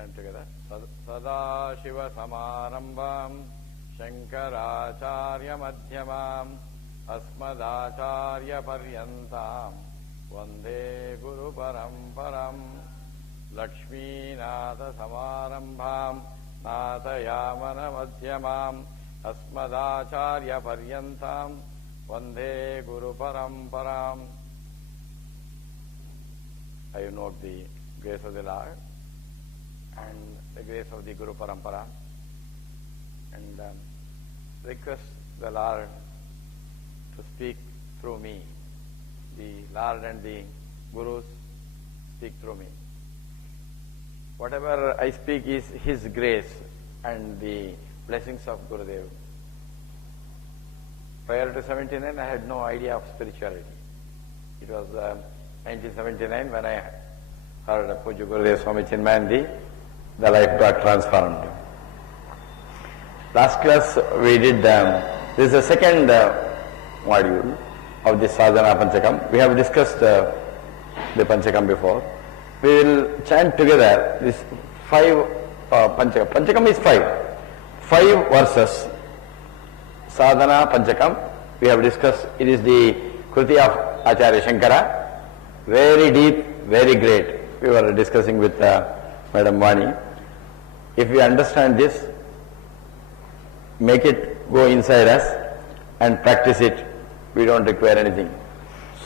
stand together. Sadashiva Samarambham Shankaracharya Madhyamam Asmadacharya Paryantam Vande Guru Paramparam Lakshmi Nata Samarambham Natayamana Madhyamam Asmadacharya Paryantam Vande Guru Paramparam. I invoke the grace of the Lord and the grace of the Guru Parampara and request the Lord to speak through me. The Lord and the Gurus speak through me. Whatever I speak is His grace and the blessings of Gurudev. Prior to 79, I had no idea of spirituality. It was 1979 when I heard Puja Gurudev Swami Chinmayanandi, the life got transformed. Last class we did, this is the second module of the Sadhana Panchakam. We have discussed the Panchakam before. We will chant together this 5 Panchakam. Panchakam is 5 verses. Sadhana Panchakam, we have discussed, it is the Kruti of Acharya Shankara. Very deep, very great. We were discussing with Madam Vani. If we understand this, make it go inside us and practice it, we don't require anything.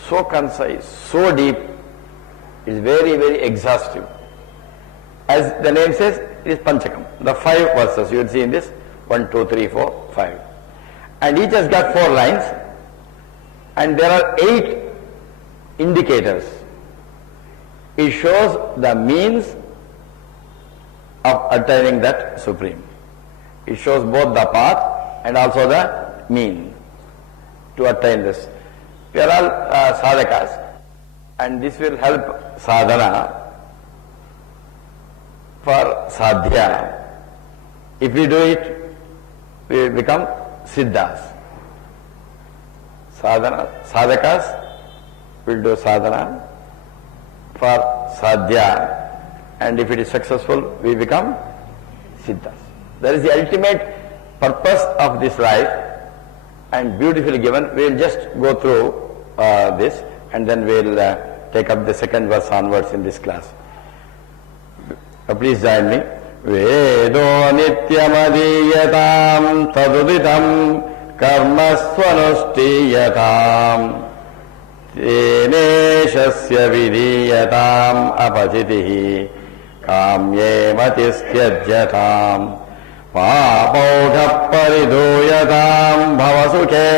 So concise, so deep, is very, very exhaustive. As the name says, it is Panchakam. The 5 verses you will see in this, 1, 2, 3, 4, 5. And each has got 4 lines, and there are 8 indicators. It shows the means of attaining that Supreme. It shows both the path and also the mean to attain this. We are all sadhakas, and this will help sadhana for sadhya. If we do it, we will become siddhas. Sadhakas will do sadhana for sadhya, and if it is successful, we become siddhas. That is the ultimate purpose of this life, and beautifully given. We will just go through this, and then we will take up the second verse onwards in this class. Please join me. Vedo nityamadhiyatam taduditam karmasvanushtiyatam teneshasya vidhiyatam apachitihi kamye matistyajyatam papaudha paridoyatam bhavasukhe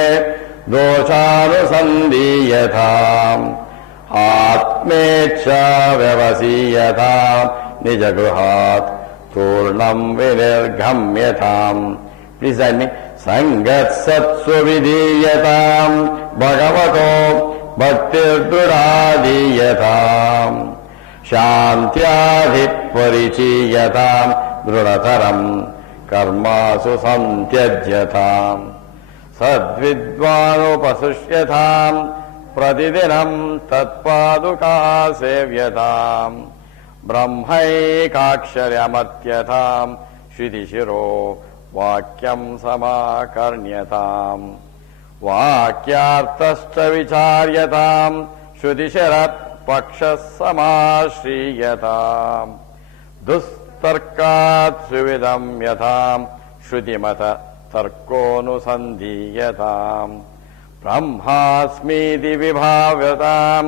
doshanusandhiyatam atmecha vyavasiyatam nijagruhat Turnam vinirghamyatam. Please join me. Sangat satsu vidhiyatam bhagavato bhaktir drudhadiyatam shantyadhit parichiyatam drudataram karmasu santyajyatam sadvidvanupasushyatam pratidinam tatpaduka sevyatam Brahmaikaksharamatyatam Shridishiro Vakyam Samakarnyatam Vakyartascha Vicharyatam Shridisharat Pakshas Samashriyatam Dustarkat Suvidam Yatam Shridimata Tarkonusandhiyatam Brahmasmiti Vibhavyatam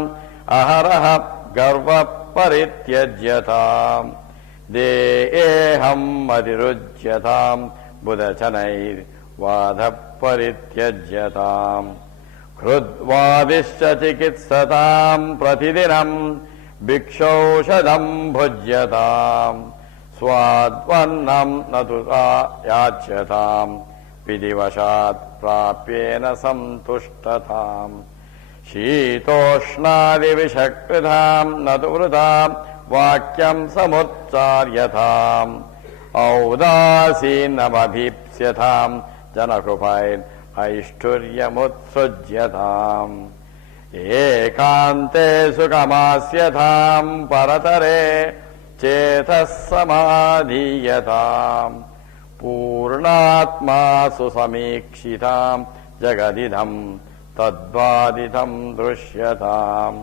Aharaha Garva Parityajyatam Deham Adirujyatam Buddhachanair Vadha Parityajyatam Krudvadischa Chikitsatam Pratidinam Bhikshaushadam Bhujyatam Swadvannam Natuta Yachyatam Vidivashat Prapyena Samtushtatam Shitoshnadi Vishakritam Natuvrutam Vakyam Samutcharyatam Audasinamabhipsyatam Janakrupain Aishturyamutsurjyatam Ekante Sukamasyatam Paratare चेतः समाधीयताम् पूर्णात्मा सुसमीक्षिताम् जगदिदम् तद्वादितं दृश्यताम्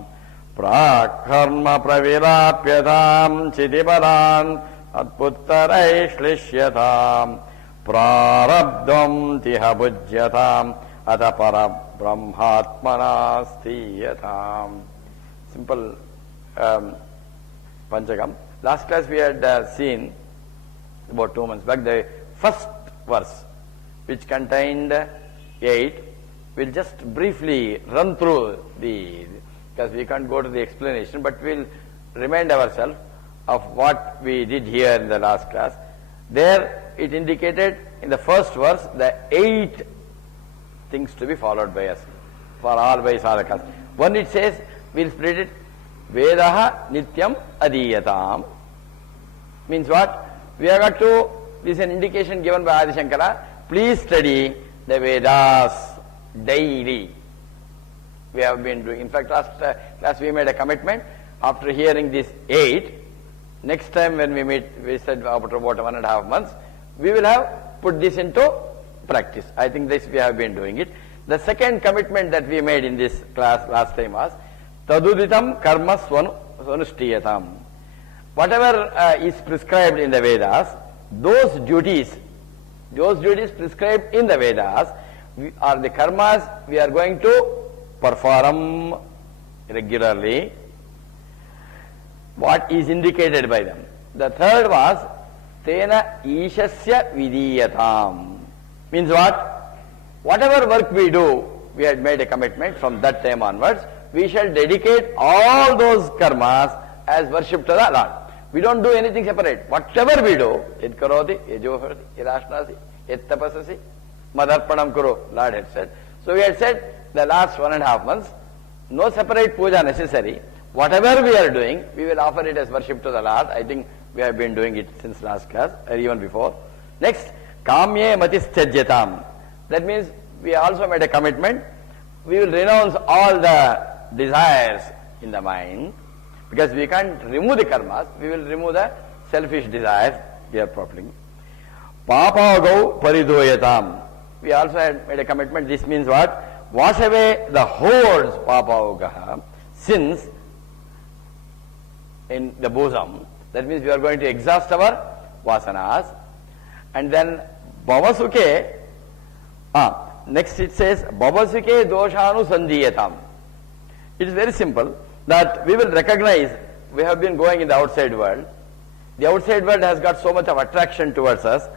प्राक्कर्म प्रविलाप्यताम् चितिबलान् अत्पुत्तरैश्लिष्यताम् प्रारब्धम् तिह भुज्यताम् अथ परब्रह्मात्मना स्थीयताम्. Simple Panchakam. Last class we had seen about 2 months back the first verse which contained 8. We'll just briefly run through because we can't go to the explanation, but we'll remind ourselves of what we did here in the last class. There it indicated in the first verse the 8 things to be followed by us for all by sadhakas. One, it says, we'll split it, Vedaha Nityam Adiyatam. Means what? We have got to, this is an indication given by Adi Shankara, please study the Vedas daily. We have been doing, in fact last class we made a commitment, after hearing these 8, next time when we meet, we said after about 1.5 months, we will have put this into practice. I think this we have been doing it. The second commitment that we made in this class last time was, Taduditam karma swanushthiyatam. Whatever is prescribed in the Vedas, those duties prescribed in the Vedas are the karmas we are going to perform regularly, what is indicated by them. The third was, Tena Ishasya Vidiyatam. Means what? Whatever work we do, we had made a commitment from that time onwards, we shall dedicate all those karmas as worship to the Lord. We don't do anything separate. Whatever we do, Yad karoti, yajoharti, yadashnasi, yad tapasasi, madarpanam kuro, Lord had said. So we had said the last 1.5 months, no separate puja necessary. Whatever we are doing, we will offer it as worship to the Lord. I think we have been doing it since last class or even before. Next, Kamye Matistyajatam. That means we also made a commitment. We will renounce all the desires in the mind, because we can't remove the karmas. We will remove the selfish desires here properly. Papagau Paridoyatam. We also had made a commitment. This means what? Wash away the hordes, Papaugaha, sins in the bosom. That means we are going to exhaust our vasanas. And then Bhavasuke, next it says, Bhavasuke doshanu sandhiyatam. It is very simple that we will recognize we have been going in the outside world. The outside world has got so much of attraction towards us,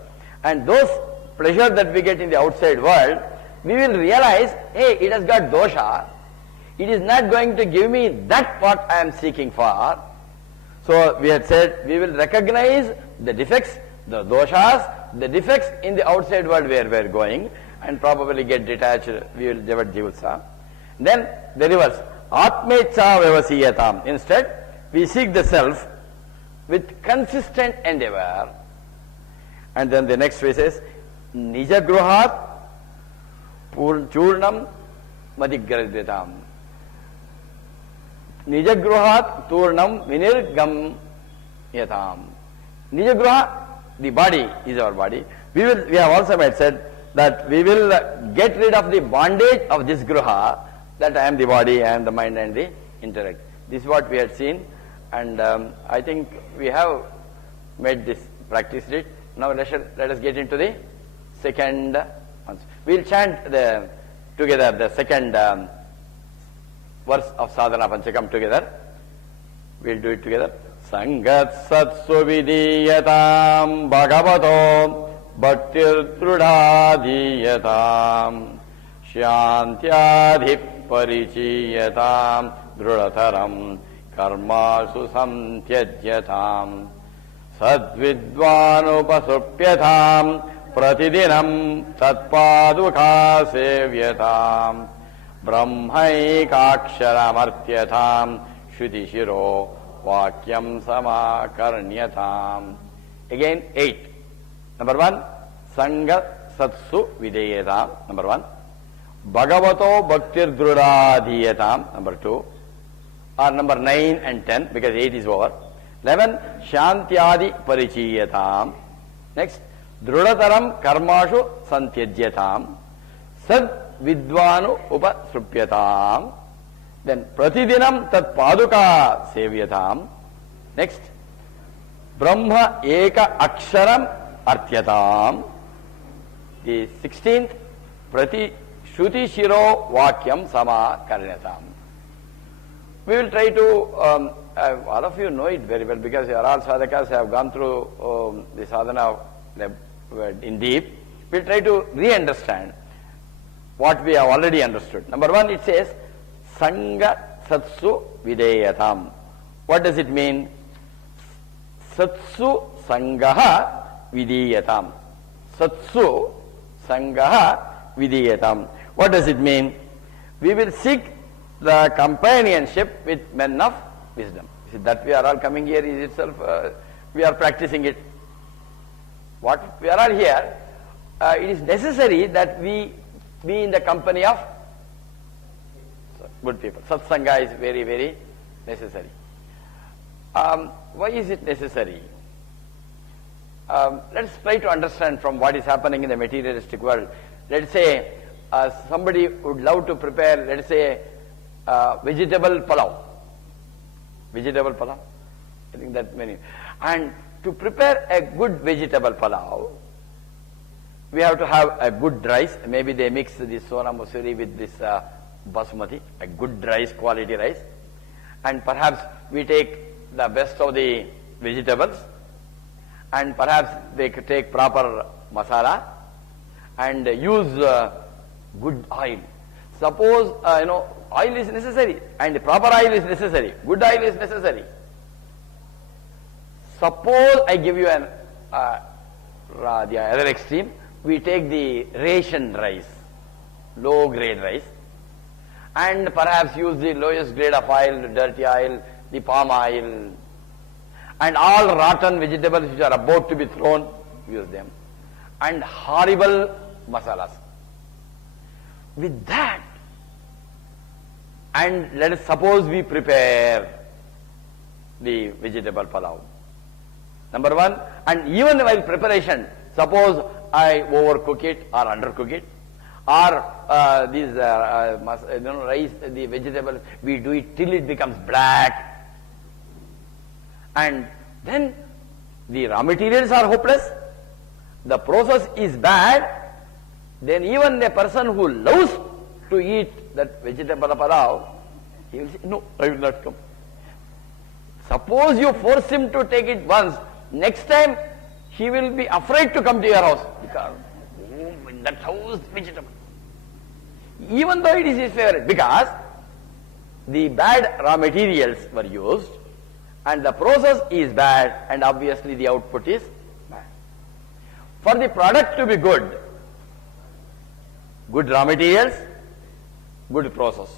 and those pleasure that we get in the outside world, we will realize, hey, it has got dosha. It is not going to give me that what I am seeking for. So we had said we will recognize the defects, the doshas, the defects in the outside world where we are going, and probably get detached. We will javat jivutsa. Then the reverse, atmecha vyavasiyatam. Instead, we seek the self with consistent endeavor. And then the next phrase is nijagruhat churnam madhigradyatam. Nijagruhat turnam vinirgam yatam. Nijagruha, the body is our body. We have also said that we will get rid of the bondage of this gruha, that I am the body, I am the mind and the intellect. This is what we had seen, and I think we have made this, practiced it. Now let us get into the second one. We will chant together the second verse of Sadhana Panchakam together. We will do it together. Sangat satsu vidiyatam bhagavato bhaktir trudhadiyatam shantyadhip parichiyatam drudataram karmasu samtyajyatam sadvidvanupasupyatam pratidinam tatpadukha sevyatam brahmaikaksharamartyatam shudishiro vakyam samakarnyatam. Again 8. Number 1, Sangha Satsu Videyatam. Number 1. Bhagavato Bhaktir Drudadhiyatam. Number 2. Or number 9 and 10, because 8 is over. 11, Shantyadi Parichiyatam. Next, Drudataram Karmashu Santyajyatam. Sad Vidvanu Upasrupyatam. Then Pratidinam Tat Paduka Sevyatam. Next, Brahma Eka Aksharam Artyatam. The 16th, Prati Shruti Shiro Vakyam Sama Karinatam. We will try to, all of you know it very well because you are all sadhakas, have gone through the sadhana in deep. We will try to re-understand what we have already understood. Number one, it says, Sangha Satsu Videyatam. What does it mean? Satsu Sangaha Videyatam. Satsu Sangaha Videyatam. What does it mean? We will seek the companionship with men of wisdom. That we are all coming here is itself, we are practicing it. What we are all here, it is necessary that we be in the company of good people. Satsanga is very, very necessary. Why is it necessary? Let's try to understand from what is happening in the materialistic world. Let's say somebody would love to prepare, let's say, vegetable pulao. Vegetable pulao. I think that many. And to prepare a good vegetable pulao, we have to have a good rice. Maybe they mix this Sona Masuri with this basmati, a good rice, quality rice. And perhaps we take the best of the vegetables. And perhaps they could take proper masala and use good oil. Suppose, oil is necessary and proper oil is necessary. Good oil is necessary. Suppose I give you the other extreme. We take the ration rice, low grade rice, and perhaps use the lowest grade of oil, dirty oil, the palm oil, and all rotten vegetables which are about to be thrown, use them, and horrible masalas. With that, and let us suppose we prepare the vegetable pulao. Number one, and even while preparation, suppose I overcook it or undercook it, or these rice, the vegetables, we do it till it becomes black, and then the raw materials are hopeless, the process is bad, then even a person who loves to eat that vegetable pulao, he will say, no, I will not come. Suppose you force him to take it once, next time he will be afraid to come to your house because in that house vegetable. Even though it is his favorite, because the bad raw materials were used and the process is bad and obviously the output is bad. For the product to be good, good raw materials, good process.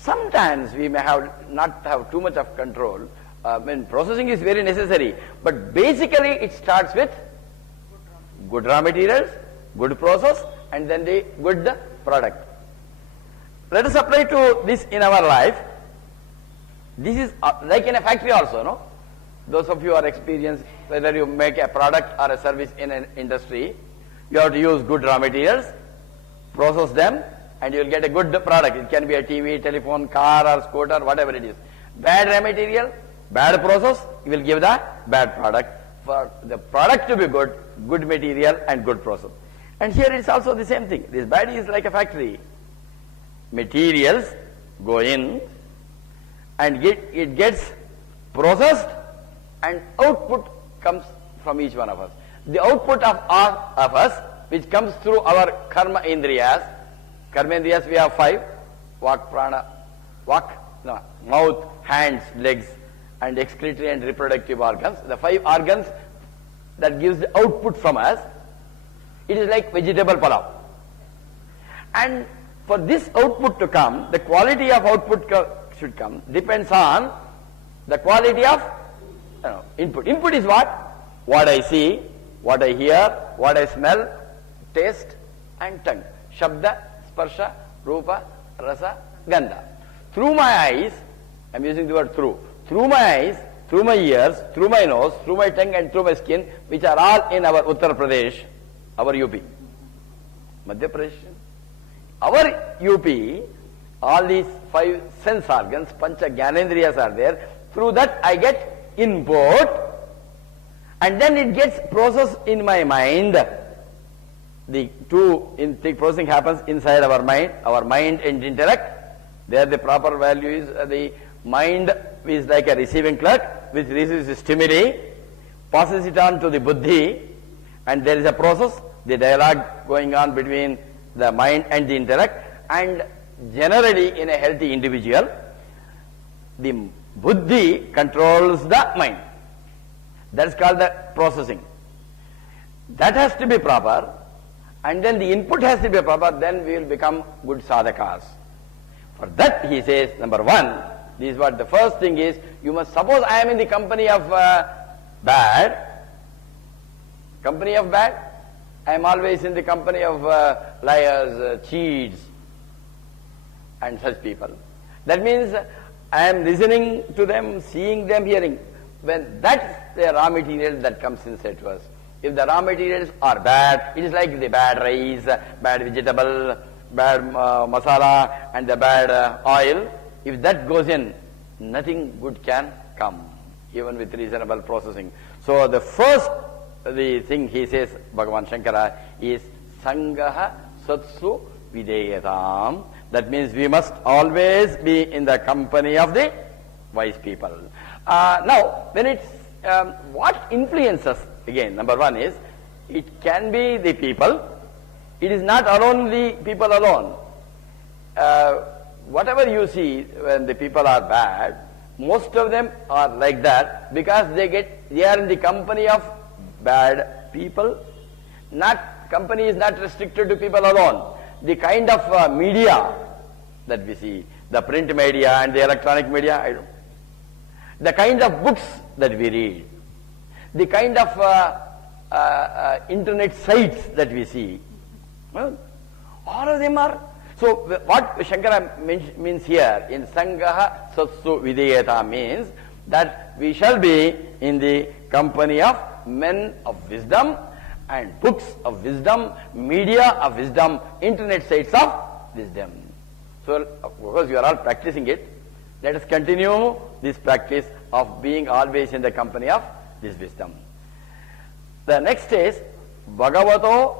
Sometimes we may not have too much of control. Processing is very necessary, but basically it starts with good raw materials, good process, and then the good product. Let us apply to this in our life. This is like in a factory also, no? Those of you who are experienced, whether you make a product or a service in an industry, you have to use good raw materials, process them, and you will get a good product. It can be a TV, telephone, car or scooter, whatever it is. Bad raw material, bad process, you will give the bad product. For the product to be good, good material and good process. And here it's also the same thing. This body is like a factory. Materials go in and it gets processed and output comes from each one of us. The output of all of us, which comes through our karma indriyas. Karma indriyas we have 5. Mouth, hands, legs, and excretory and reproductive organs. The 5 organs that gives the output from us. It is like vegetable pulao. And for this output to come, the quality of output should come, depends on the quality of input. Input is what? What I see, what I hear, what I smell, taste and tongue. Shabda, sparsha, rupa, rasa, gandha. Through my eyes, I am using the word through my eyes, through my ears, through my nose, through my tongue and through my skin, which are all in our Uttar Pradesh, our UP. Madhya Pradesh. Our UP, all these 5 sense organs, Pancha Gyanendriyas are there. Through that I get input, and then it gets processed in my mind. The processing happens inside our mind and intellect. There the proper value is the mind is like a receiving clerk which receives the stimuli, passes it on to the buddhi, and there is a process, the dialogue going on between the mind and the intellect. And generally in a healthy individual, the buddhi controls the mind. That is called the processing. That has to be proper, and then the input has to be proper, then we will become good sadhakas. For that he says, number 1, this is what the first thing is, you must suppose I am in the company of bad. Company of bad? I am always in the company of liars, cheats and such people. That means I am listening to them, seeing them, hearing. When that's the raw material that comes inside to us. If the raw materials are bad, it is like the bad rice, bad vegetable, bad masala and the bad oil. If that goes in, nothing good can come, even with reasonable processing. So the first thing he says, Bhagavan Shankara, is Sangaha Satsu Videyatam. That means we must always be in the company of the wise people. Now, when it's what influences, again, number 1 is, it can be the people. It is not alone the people alone. Whatever you see when the people are bad, most of them are like that because they are in the company of bad people. Company is not restricted to people alone. The kind of media that we see, the print media and the electronic media, the kind of books that we read, the kind of internet sites that we see, well, all of them are. So what Shankara means here in Sangaha Satsu Videyata means that we shall be in the company of men of wisdom and books of wisdom, media of wisdom, internet sites of wisdom. So because you are all practicing it, let us continue this practice of being always in the company of this wisdom. The next is Bhagavato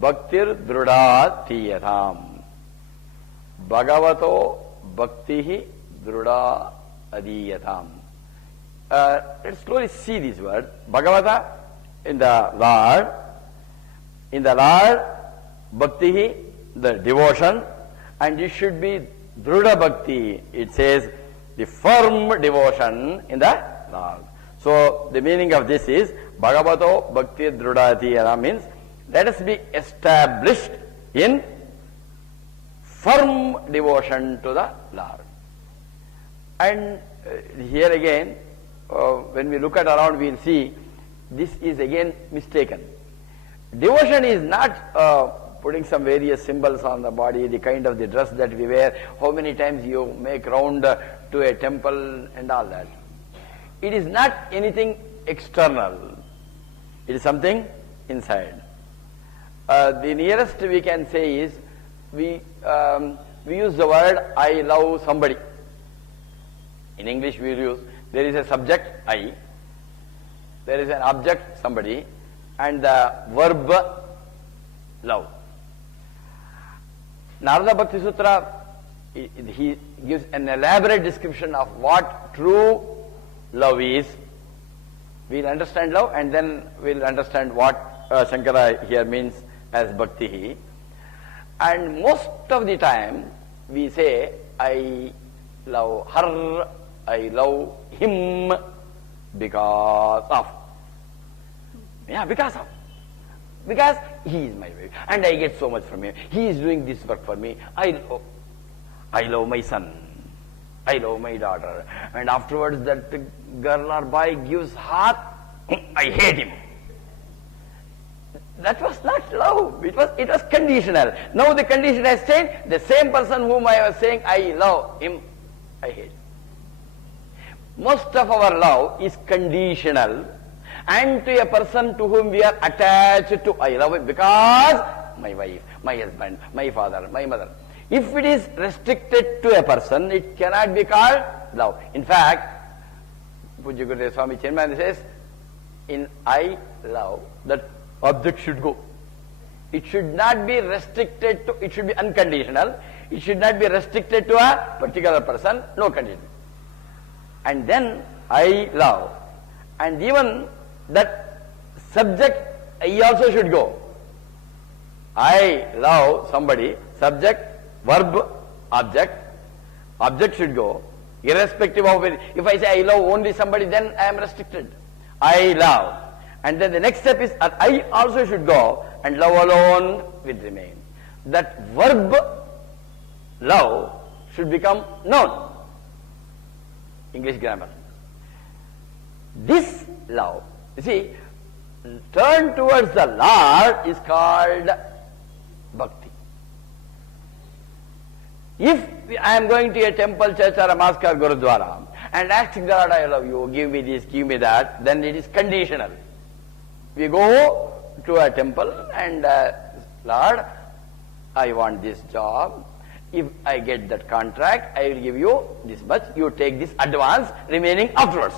Bhaktir Druda Tiyatham. Bhagavato Bhaktihi Druda Adiyatham. Let's slowly see this word. Bhagavata, in the Lord, Bhaktihi, the devotion, and it should be Druda Bhakti. It says the firm devotion in the Lord. So the meaning of this is Bhagavato Bhakti Druda Adiyatham means let us be established in firm devotion to the Lord. And here again, when we look at around, we will see this is again mistaken. Devotion is not putting some various symbols on the body, the kind of the dress that we wear, how many times you make round to a temple and all that. It is not anything external. It is something inside. The nearest we can say is we use the word I love somebody. In English we use, there is a subject I, there is an object somebody, and the verb love. Narada Bhakti Sutra, he gives an elaborate description of what true love is. We'll understand love and then we'll understand what Shankara here means as bhakti. And most of the time we say I love her, I love him because of. Yeah, because of. Because he is my wife and I get so much from him. He is doing this work for me. I love my son. I love my daughter. And afterwards that girl or boy gives heart, I hate him. That was not love. It was conditional. Now the condition has changed. The same person whom I was saying I love him, I hate. most of our love is conditional, and to a person to whom we are attached to. I love it because my wife, my husband, my father, my mother. If it is restricted to a person, it cannot be called love. In fact, Pujya Gurudeva Swami Chinmayananda says, in I love, that object should go. It should not be restricted to, it should be unconditional. It should not be restricted to a particular person, no condition. And then I love. And even that subject, I also should go. I love somebody, subject, verb, object. Object should go, irrespective of it. If I say I love only somebody, then I am restricted. I love. And then the next step is I also should go, and love alone will remain. That verb, love, should become noun. English grammar. This love, you see, turn towards the Lord is called bhakti. If I am going to a temple, church or a mosque or gurudwara and asking the Lord, I love you, give me this, give me that, then it is conditional. We go to a temple and Lord, I want this job. If I get that contract, I will give you this much. You take this advance, remaining afterwards.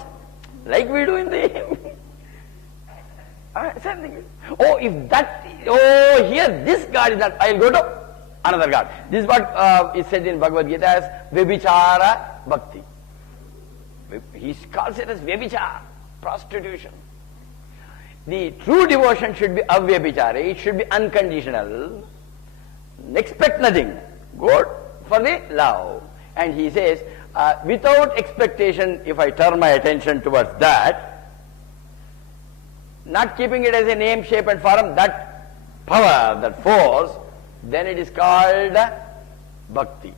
Like we do in the something. Oh, if that, oh, here this God is not, I will go to another God. This is what is said in Bhagavad Gita as Vibhichara Bhakti. He calls it as Vibhichara, prostitution. The true devotion should be avyabhichara, it should be unconditional. Expect nothing. Go for the love. And he says, without expectation, if I turn my attention towards that, not keeping it as a name, shape and form, that power, that force, then it is called bhakti.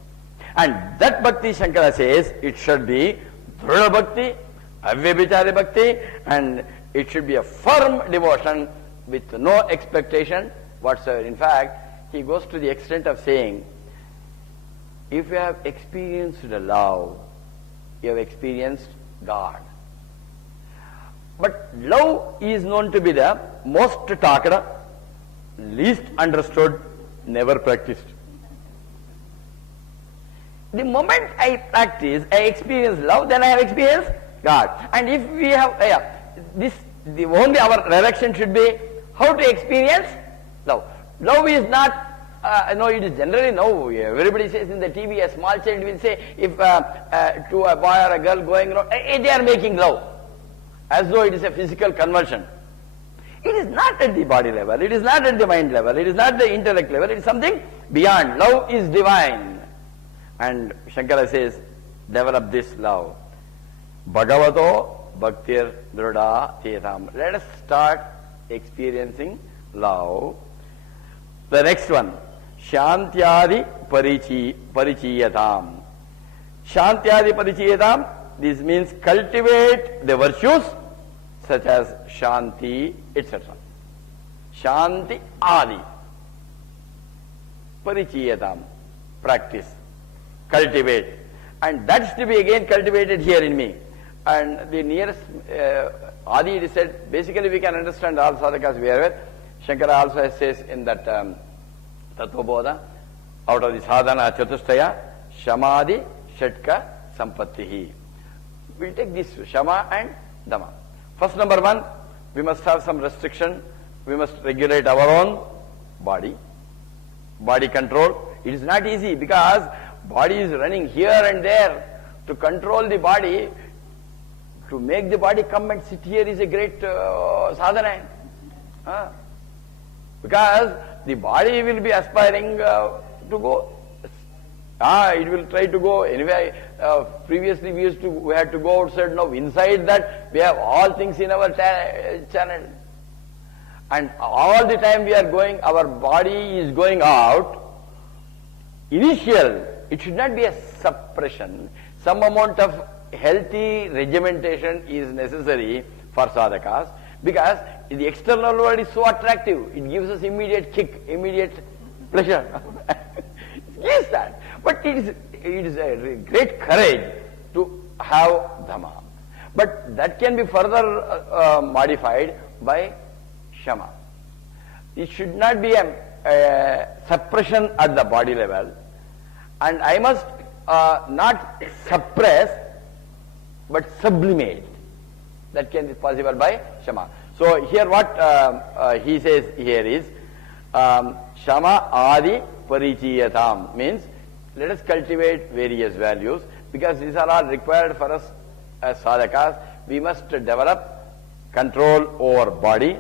And that bhakti, Shankara says, it should be Dhrudha bhakti, avyabhichara bhakti, and it should be a firm devotion with no expectation whatsoever. In fact, he goes to the extent of saying, if you have experienced the love, you have experienced God. But love is known to be the most talked, least understood, never practiced. The moment I practice, I experience love, then I have experienced God. And if we have, the only our direction should be how to experience love. Love is not, no, it is generally no. Everybody says in the TV, a small child will say, if to a boy or a girl going around, they are making love, as though it is a physical conversion. It is not at the body level, it is not at the mind level, it is not the intellect level, it is something beyond. Love is divine. And Shankara says, develop this love. Bhagavato bhaktir dhrudha tetam. Let us start experiencing love. The next one, Shantyadi parichiyatam. Shantyadi parichiyatam, this means cultivate the virtues such as Shanti, etc. Shanti adi. Parichiyatam. Practice. Cultivate. And that's to be again cultivated here in me. And the nearest adi, it is said, basically we can understand all sadhakas we are with. Shankara also says in that Tattvabodha, out of the sadhana chatushtaya, Shamadi Shatka Sampattihi. We'll take this Shama and Dhamma. First, number one, we must have some restriction. We must regulate our own body. Body control. It is not easy because body is running here and there. To control the body, to make the body come and sit here is a great sadhana. Because the body will be aspiring to go. It will try to go. Anyway, previously we had to go outside. Now inside that we have all things in our channel. And all the time we are going, our body is going out. Initial, it should not be a suppression. Some amount of healthy regimentation is necessary for sadhakas, because the external world is so attractive. It gives us immediate kick, immediate pleasure. It gives that. But it is a great courage to have Dhamma. But that can be further modified by Shama. It should not be a suppression at the body level, and I must not suppress but sublimate. That can be possible by Shama. So here what he says here is Shama Adi Parichiyatam, means let us cultivate various values, because these are all required for us as sadhakas. We must develop control over body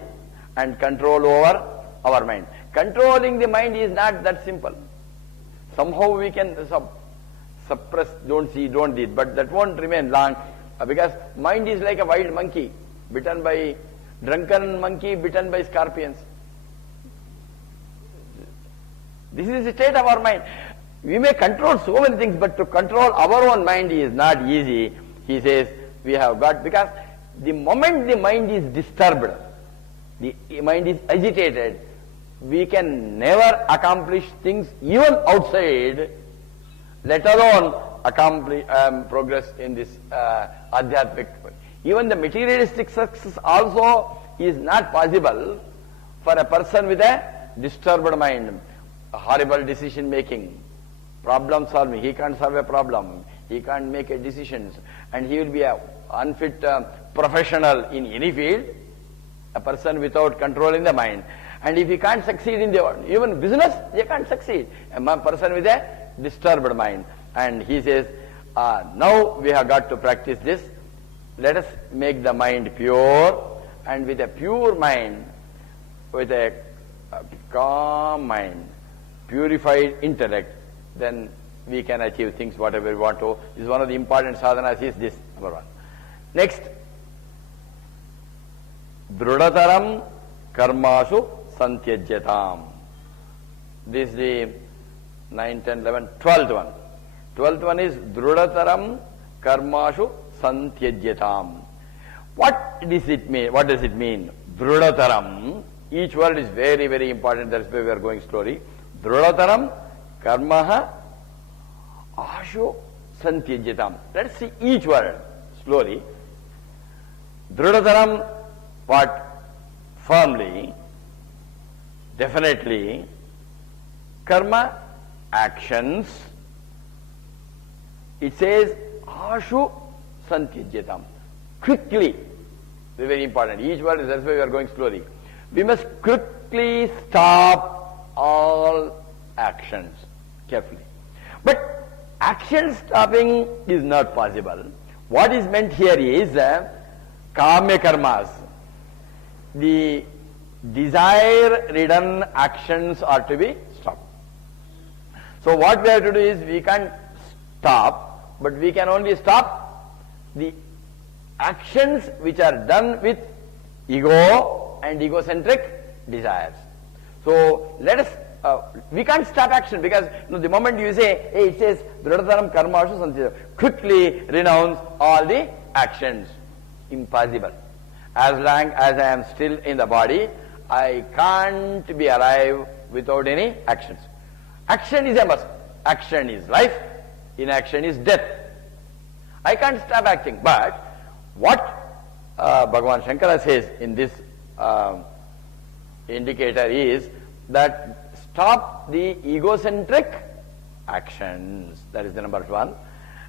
and control over our mind. Controlling the mind is not that simple. Somehow we can suppress, don't see, don't eat, but that won't remain long, because mind is like a wild monkey, bitten by drunken monkey, bitten by scorpions. This is the state of our mind. We may control so many things, but to control our own mind is not easy. He says we have got, because the moment the mind is disturbed, the mind is agitated, we can never accomplish things even outside, let alone accomplish progress in this adhyatmic. Even the materialistic success also is not possible for a person with a disturbed mind, horrible decision making, problem solving. He can't solve a problem, he can't make a decisions, and he will be a unfit professional in any field, a person without controlling the mind. And if he can't succeed in the even business, he can't succeed. A person with a disturbed mind. And he says, now we have got to practice this. Let us make the mind pure, and with a pure mind, with a calm mind, purified intellect, then we can achieve things whatever we want to. This is one of the important sadhanas, is this, number one. Next, Drudataram Karmasu Santyajyatam. This is the 9, 10, 11, 12th one. 12th one is Drudataram Karmashu Santyajyatam. What does it mean? What does it mean? Drudataram. Each word is very, very important. That's why we are going slowly. Drudataram Karmaha Ashu Santyajyatam. Let's see each word slowly. Drudataram, what? Firmly, definitely. Karma, actions. It says Ashu Santyajyatam. Quickly. Very important. Each word is, that's why we are going slowly. We must quickly stop all actions. Carefully. But action stopping is not possible. What is meant here is Kamya karmas. The desire-ridden actions are to be stopped. So what we have to do is, we can't stop, but we can only stop the actions which are done with ego and egocentric desires. So let us, we can't stop action, because the moment you say, hey, it says Drudataram Karmashu Santyajyatam, quickly renounce all the actions. Impossible. As long as I am still in the body, I can't be alive without any actions. Action is a must. Action is life, inaction is death. I can't stop acting. But what Bhagavan Shankara says in this indicator is that stop the egocentric actions. That is the number one.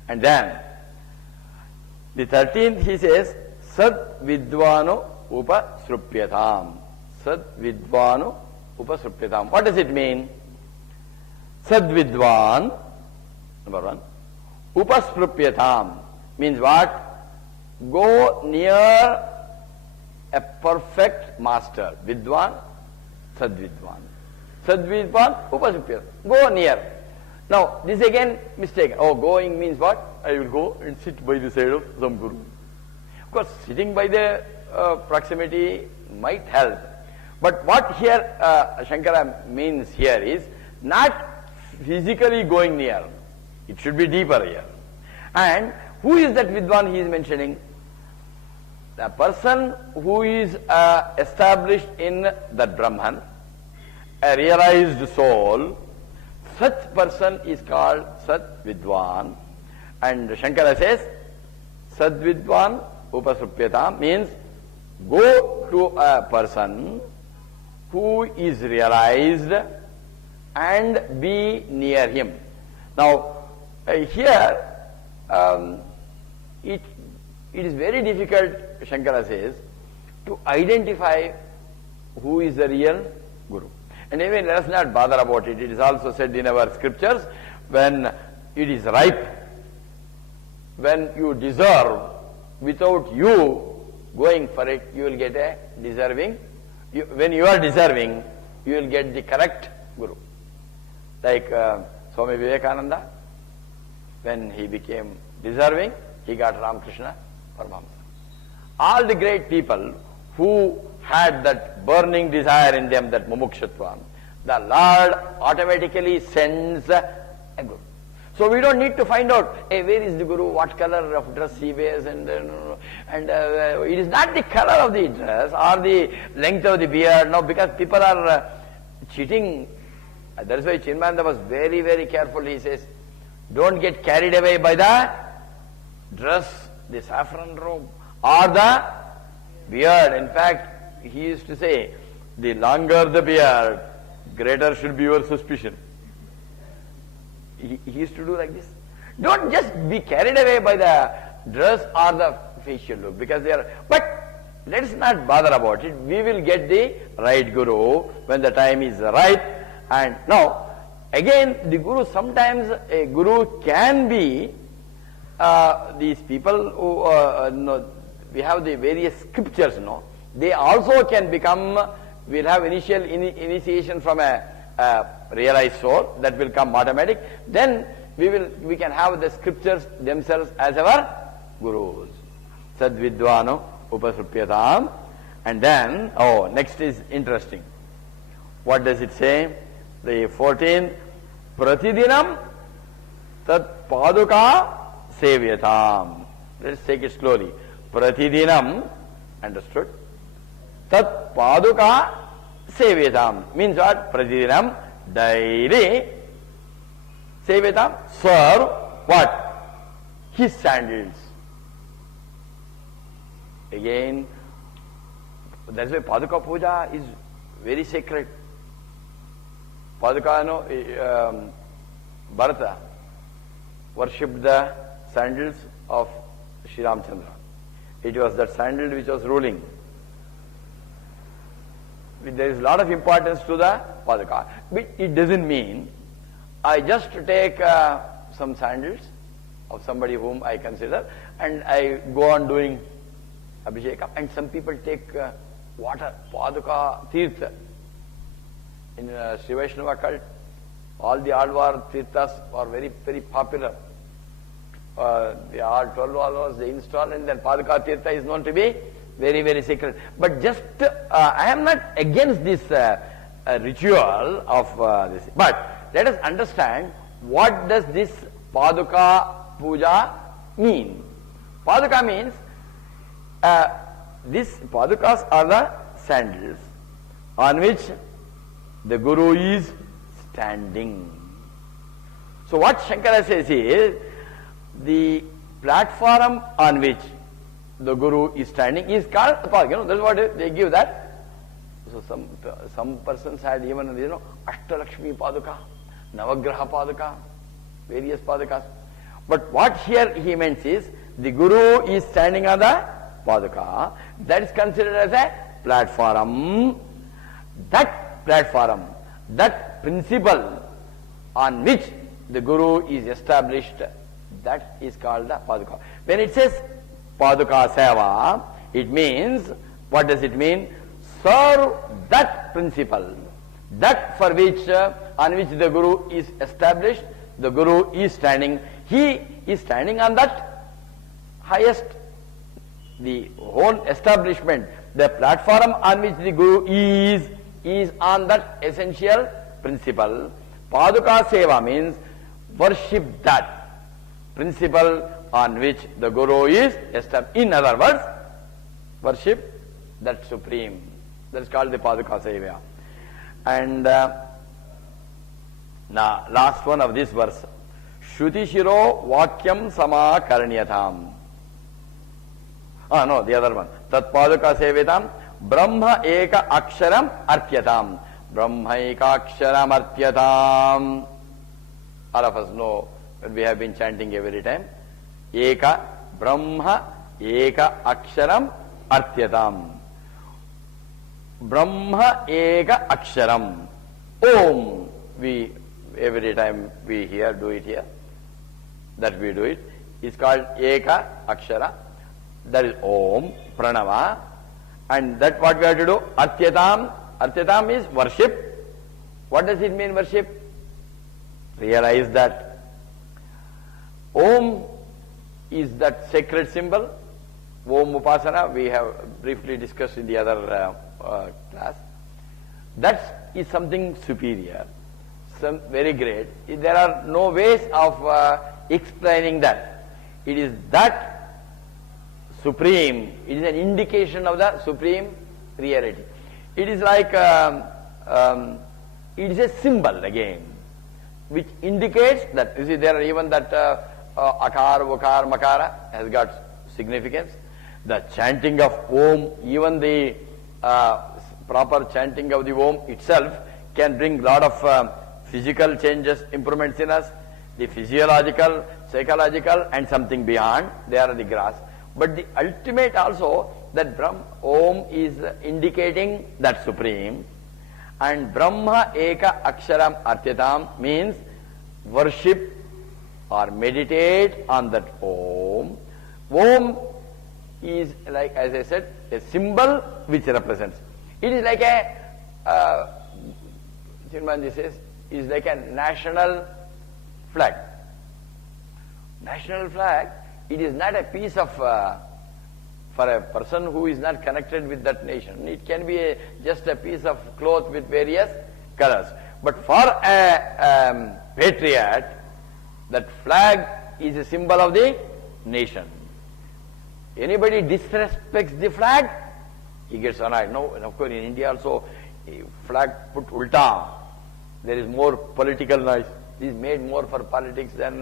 And then the 13th he says, Sad Vidvanu Upasrupyatam. Sad Vidvanu Upasrupyatam. What does it mean? Sad Vidvan, number one. Upasrupyatam means what? Go near a perfect master. Vidvan, Sad Vidvan. Sad Vidvan, Upasrupyatam. Go near. Now, this again mistake. Oh, going means what? I will go and sit by the side of some guru. Of course, sitting by the proximity might help. But what here Shankara means here is not physically going near. It should be deeper here. And who is that Vidwan he is mentioning? The person who is established in that Brahman, a realized soul. Such person is called Sat Vidwan. And Shankara says, Sad Vidwan upasrupyatam means go to a person who is realized and be near him. Now, here it is very difficult, Shankara says, to identify who is the real Guru. And even let us not bother about it. It is also said in our scriptures, when it is ripe, when you deserve, without you going for it, you will get a deserving. When you are deserving, you will get the correct Guru. Like Swami Vivekananda, when he became deserving, he got Ramakrishna Paramahamsa. All the great people who had that burning desire in them, that mumukshutva, the Lord automatically sends a Guru. So we don't need to find out, hey, where is the Guru, what color of dress he wears, and it is not the color of the dress or the length of the beard, no, because people are cheating. That is why Chinmaya was very, very careful. He says, don't get carried away by the dress, the saffron robe, or the beard. In fact, he used to say, the longer the beard, greater should be your suspicion. He used to do like this. Don't just be carried away by the dress or the facial look, because they are. But let us not bother about it. We will get the right Guru when the time is right. And now, again, the Guru, sometimes a Guru can be these people who, we have the various scriptures, they also can become, we'll have initial initiation from a realized soul, that will come automatic. Then we can have the scriptures themselves as our Gurus. Sadvidvano upasrupyatam. And then, next is interesting. What does it say? The 14th, Pratidinam tat paduka sevyatam. Let's take it slowly. Pratidinam, understood? Tat paduka sevyatam means what? Pratidinam, daily. Sevyatam, serve what? His sandals. Again, that's why Paduka Puja is very sacred. Paduka, Bharata worshipped the sandals of Sri Ramchandra. It was that sandal which was ruling. There is a lot of importance to the Paduka. But it doesn't mean I just take some sandals of somebody whom I consider and I go on doing Abhishekam. And some people take water, Paduka Tirtha. In Sri Vaishnava cult, all the Alvar Tirthas are very, very popular. They are 12 Alvars they install, and then Paduka Tirtha is known to be very, very sacred. But just, I am not against this ritual of this. But let us understand, what does this Paduka Puja mean? Paduka means, these Padukas are the sandals on which the Guru is standing. So what Shankara says is, the platform on which the Guru is standing is called Paduka. That's what they give that. So some persons had even, Ashtalakshmi Paduka, Navagraha Paduka, various Padukas. But what here he means is, the Guru is standing on the Paduka. That is considered as a platform. That platform, that principle on which the Guru is established, that is called the Paduka. When it says Paduka Seva, it means, what does it mean? Serve that principle, that for which, on which the Guru is established, the Guru is standing. He is standing on that highest, the whole establishment, the platform on which the Guru is on that essential principle. Paduka Seva means worship that principle on which the Guru is established. In other words, worship that supreme. That is called the Paduka Seva. And now, last one of this verse. Shruti Shiro Vakyam Sama Karnyatam. No, the other one. Tat paduka sevitam Brahma eka aksharam artyatam. Brahma eka aksharam artyatam. All of us know that we have been chanting every time. Eka Brahma eka aksharam artyatam. Brahma eka aksharam. Om. We every time we hear, do it here. That we do it. It's called eka akshara. That is Om, Pranava. And that what we have to do? Artyatam. Artyatam is worship. What does it mean, worship? Realize that Om is that sacred symbol. Om Upasana, we have briefly discussed in the other class. That is something superior, some very great. There are no ways of explaining that. It is that supreme, it is an indication of the supreme reality. It is like, it is a symbol again, which indicates that, you see there are even that akar, vakar, makara has got significance. The chanting of Om, even the proper chanting of the Om itself can bring lot of physical changes, improvements in us, the physiological, psychological and something beyond, they are the grass. But the ultimate also, that Brahm, Om is indicating that supreme, and Brahma eka aksharam artyatam means worship or meditate on that Om. Om is like, as I said, a symbol which represents. It is like a, Chinmanji says, is like a national flag. National flag, it is not a piece of, for a person who is not connected with that nation, it can be just a piece of cloth with various colors. But for a patriot, that flag is a symbol of the nation. Anybody disrespects the flag, he gets annoyed. No, and of course in India also, flag put ulta, there is more political noise. This is made more for politics than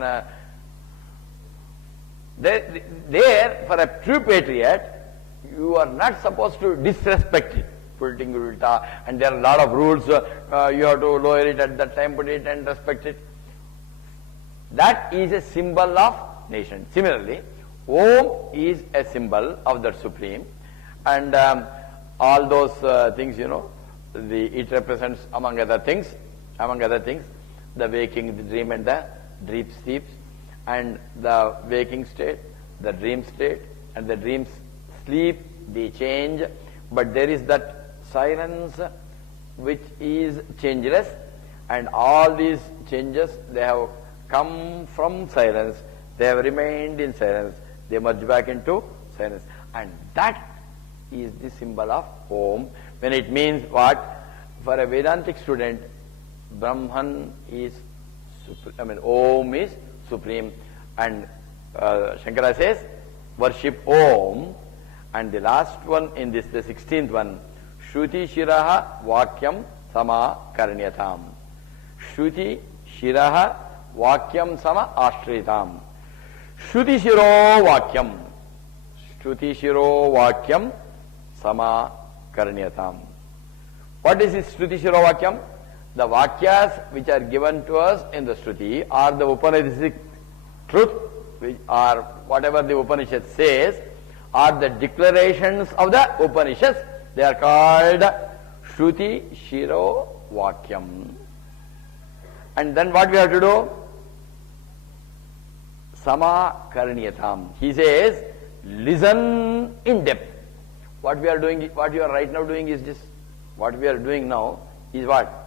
there, for a true patriot, you are not supposed to disrespect it, putting ulta, and there are a lot of rules. You have to lower it at that time, put it and respect it. That is a symbol of nation. Similarly, Om is a symbol of the Supreme, and all those things, you know, it represents among other things, the waking, the dream and the dream sleeps, and the waking state, the dream state, and the dream sleep, they change, but there is that silence which is changeless, and all these changes, they have come from silence, they have remained in silence, they merge back into silence, and that is the symbol of Om. When it means what? For a Vedantic student, Brahman is Om is supreme, and Shankara says worship Om. And the last one in this, the 16th one, Shruti Shiraha Vakyam Sama Karnyatam. Shruti Shiraha Vakyam Sama Ashritam. Shruti Shiro Vakyam. Shruti Shiro Vakyam Sama Karnyatam. What is this Shruti Shiro Vakyam? The Vakyas which are given to us in the Shruti are the Upanishadic truth, which are whatever the Upanishad says, are the declarations of the Upanishads. They are called Shruti Shiro Vakyam. And then what we have to do? Sama Karnyatam. He says, listen in depth. What we are doing, what you are right now doing is this. What we are doing now is what?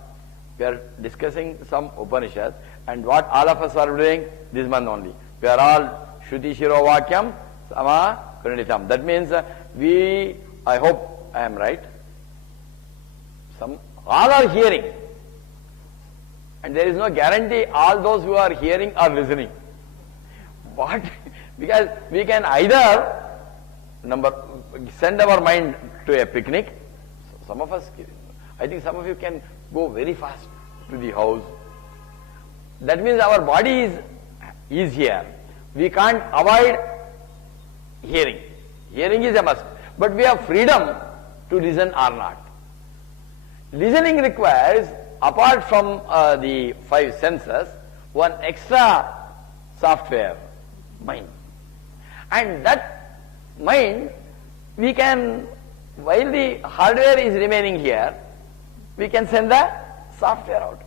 We are discussing some Upanishads, and what all of us are doing this month only. We are all Shruti Shiro Vakyam Sama Karnyatam. That means I hope I am right. All are hearing. And there is no guarantee all those who are hearing are listening. What? Because we can either send our mind to a picnic. Some of us, I think some of you can go very fast to the house. That means our body is here. We can't avoid hearing. Hearing is a must. But we have freedom to listen or not. Listening requires, apart from the five senses, one extra software, mind. And that mind, we can, while the hardware is remaining here, we can send the software out.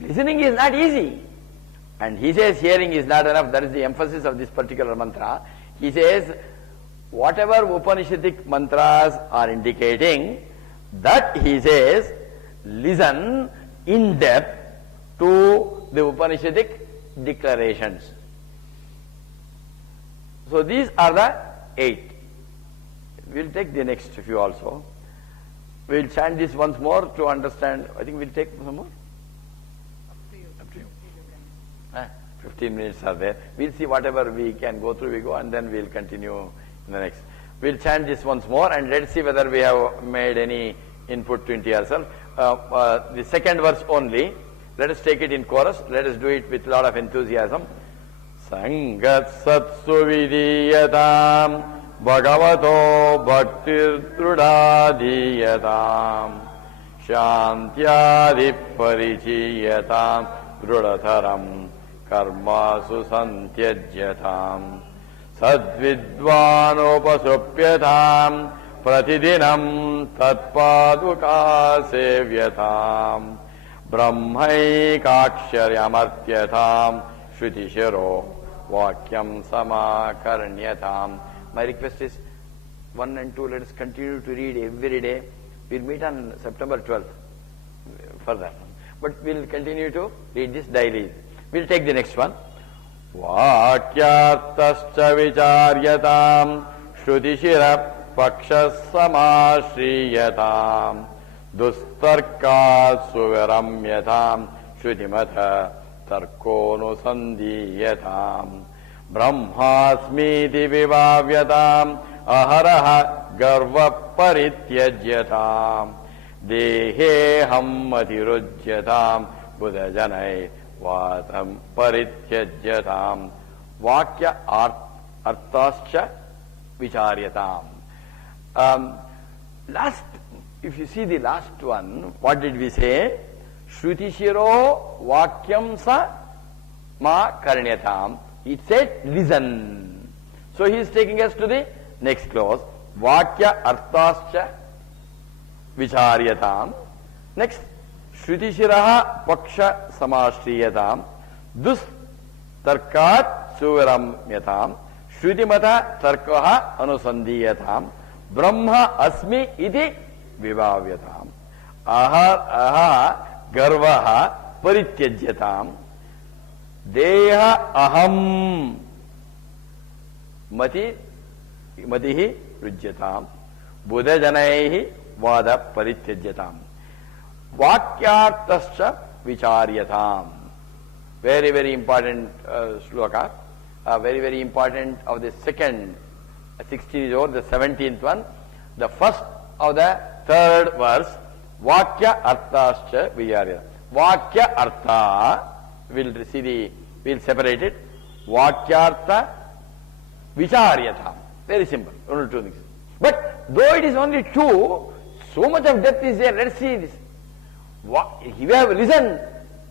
Listening is not easy. And he says hearing is not enough. That is the emphasis of this particular mantra. He says whatever Upanishadic mantras are indicating, that he says listen in depth to the Upanishadic declarations. So these are the 8. We'll take the next few also. We'll chant this once more to understand. I think we'll take some more. Up to you. 15 minutes are there. We'll see whatever we can go through, we go, and then we'll continue in the next. We'll chant this once more and let's see whether we have made any input into ourselves. The second verse only. Let us take it in chorus. Let us do it with a lot of enthusiasm. Sangat satsu vidiyatam bhagavato bhaktir drudadhiyatam shantyadi parichiyatam drudatharam karmasu santyajyatam sadvidvanopasupyatam pratidinam tatpaduka sevyatam brahmaikaksharyamartyatam shruti-shiro vakyam samakarnyatam. My request is 1 and 2, let us continue to read every day. We'll meet on September 12th further. But we'll continue to read this daily. We'll take the next one. Vakyartascha vicharyatam shruti-shira pakshassamashriyatam dustarkat suviramyatam shrutimata tarkonusandhiyatam brahmasmiti vivavyatam aharaha garva parityajyatam deheham matirujyatam buddhajanai vatam parityajyatam vakya arthascha vicharyatam. Last, if you see the last one, what did we say? Shruti-shiro vakyam sa ma karnyatam. It said listen. So he is taking us to the next clause. Vakya arthascha vicharyatam. Next, Shruti-shiraha paksha samashriyatam dus tarkat suviramyatam shrutimata tarkaha anusandhiyatam brahma asmi iti vivavyatam aha garvaha parityajyatam deha aham matihi rujyatam buddhajanaihi vada parityajyatam vakyartascha vicharyatam. Very, very important sloka. Very, very important of the second 16 is over, the 17th one. The first of the third verse, Vakya arthascha vicharyatam. Vakya artha, we'll separate it. Vakyartha vicharyatam. Very simple, only two things. But though it is only two, so much of depth is there. Let's see this. You have listened.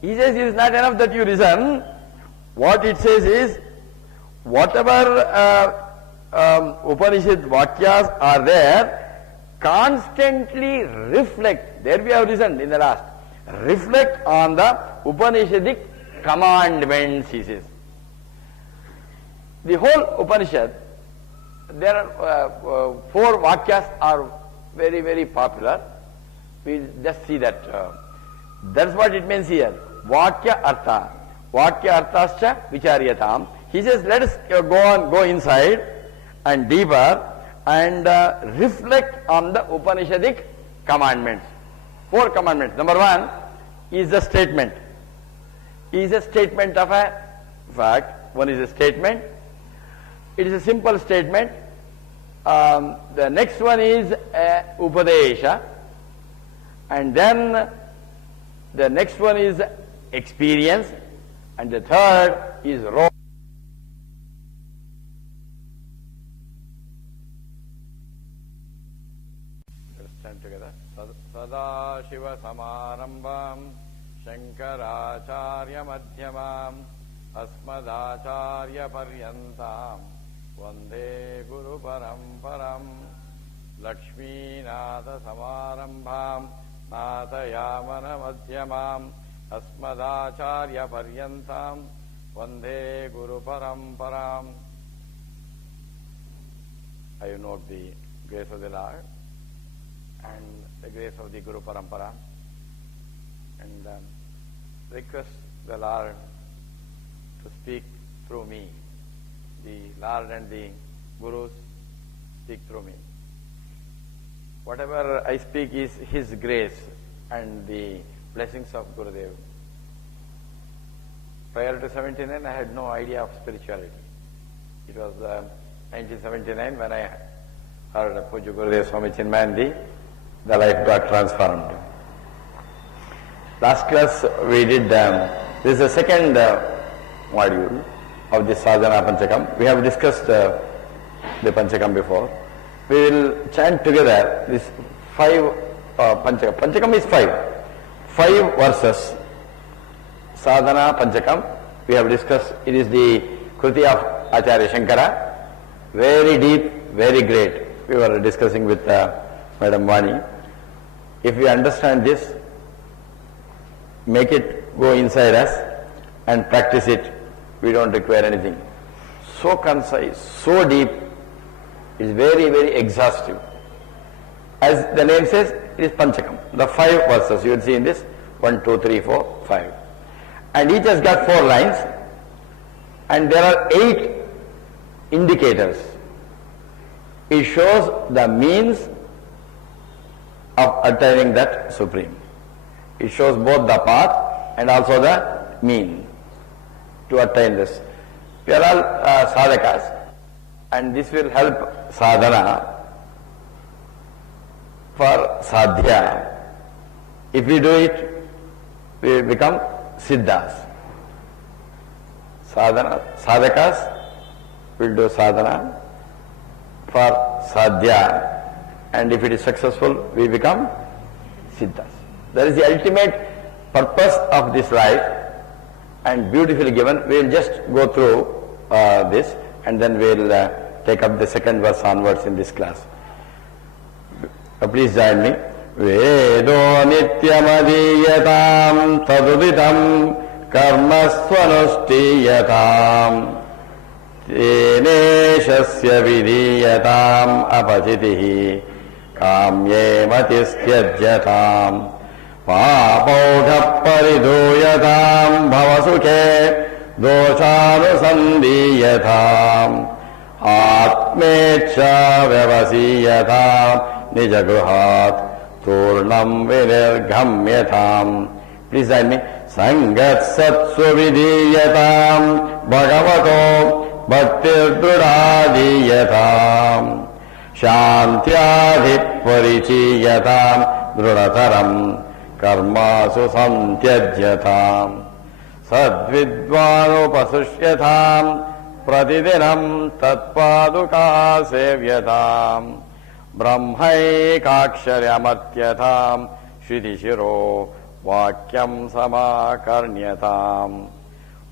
He says it is not enough that you listen. What it says is, whatever Upanishad Vakyas are there, constantly reflect. There we have listened in the last. Reflect on the Upanishadic commandments, he says. The whole Upanishad, there are 4 Vakyas are very, very popular. We'll just see that. That's what it means here. Vakya artha. Vakya arthascha vicharyatam. He says, let us go inside and deeper and reflect on the Upanishadic commandments. 4 commandments. Number 1 is the statement. Is a statement of a fact. One is a statement. It is a simple statement. The next one is upadesha. And then the next one is experience, and the third is chant together. Sadashiva Samarambham Shankaracharya Madhyamam Asmadacharya Paryantam Vande Guru Paramparam Lakshmi Nada Samarambham Natayamana Madhyamam Asmadacharya Paryantam Vande Guru Paramparam. I invoke the grace of the Lord and the grace of the Guru Parampara and request the Lord to speak through me. The Lord and the Gurus speak through me. Whatever I speak is His grace and the blessings of Gurudev. Prior to 79, I had no idea of spirituality. It was 1979 when I heard Puja Gurudev Swami Chinmayanandi, the life got transformed. Last class we did, this is the second module of the Sadhana Panchakam. We have discussed the Panchakam before. We will chant together this 5 Panchakam. Panchakam is 5. 5 verses. Sadhana Panchakam, we have discussed, it is the Kruti of Acharya Shankara. Very deep, very great. We were discussing with Madam Vani. If we understand this, make it go inside us and practice it. We don't require anything. So concise, so deep, is very, very exhaustive. As the name says, it is Panchakam. The 5 verses you will see in this, 1, 2, 3, 4, 5. And each has got 4 lines, and there are 8 indicators. It shows the means of attaining that Supreme. It shows both the path and also the mean to attain this. We are all sadhakas, and this will help sadhana for sadhya. If we do it, we become siddhas. Sadhakas will do sadhana for sadhya, and if it is successful, we become siddhas. That is the ultimate purpose of this life, and beautifully given. We will just go through this, and then we will take up the second verse onwards in this class. Please join me. Vedo nityamadhiyatam taduditam karmasvanustiyatam teneshasya vidhiyatam apachitihi kamye matistyajyatam papaudha paridoyatam bhavasukhe doshanusandiyatam atmecha vyavasiyatam nijagruhat turnam vinirghamyatam. Please join me. Sangat satsu vidhiyatam bhagavato bhaktir drudadiyatam shantyadhi parichiyatam drudataram karmasu santyajyatam sadvidvanupasushyatam pratidinam tatpaduka sevyatam brahmaikaksharyamatyatam shridishiro vakyam samakarnyatam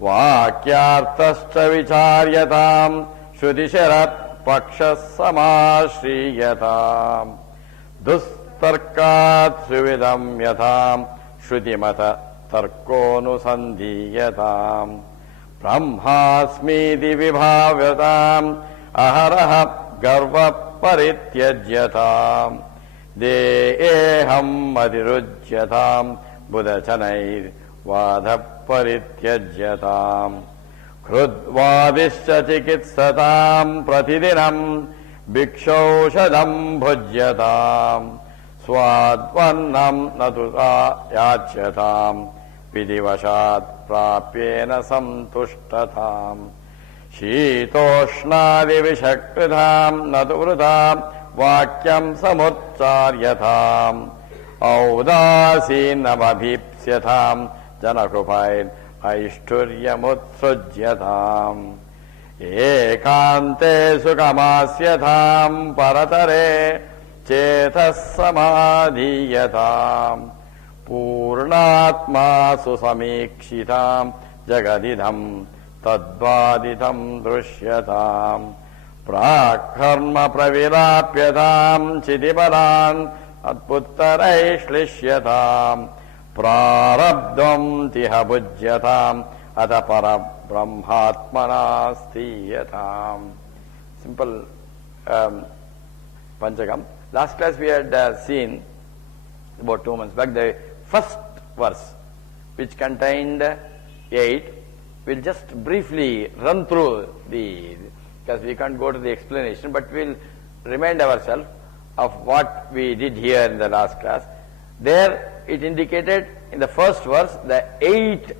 vakyartascha vicharyatam shridisharat pakshas samashriyatam dustarkat suvidam yatam shrutimata tarkonusandiyatam brahmasmiti vibhavyatam aharaha garva parityajyatam deham adirujyatam budachanair vadha parityajyatam krudvadischa chikitsatam pratidinam bhikshaushadam bhujyatam swadvannam natuta yachyatam vidivashat prapyena samtushtatam शीतोष्णादि विषकृताम् नतुवृताम् वाक्यम् समुच्चार्यताम् औदासीनमभीप्स्यताम् जनकृपैर् ऐष्ठुर्यमुत्सृज्यताम् एकान्ते सुखमास्यताम् परतरे चेतः समाधीयताम् पूर्णात्मा सुसमीक्षिताम् जगदिदम् तद्वादितम् दृश्यताम् प्राक्कर्म प्रविलाप्यताम् चितिबलान् अत्पुत्तरैश्लिष्यताम् प्रारब्धम् तिह भुज्यताम् अथ परब्रह्मात्मना स्थीयताम्. Simple Panchakam. Last class we had seen about 2 months back the first verse which contained 8. We'll just briefly run through because we can't go to the explanation, but we'll remind ourselves of what we did here in the last class. There it indicated in the first verse the 8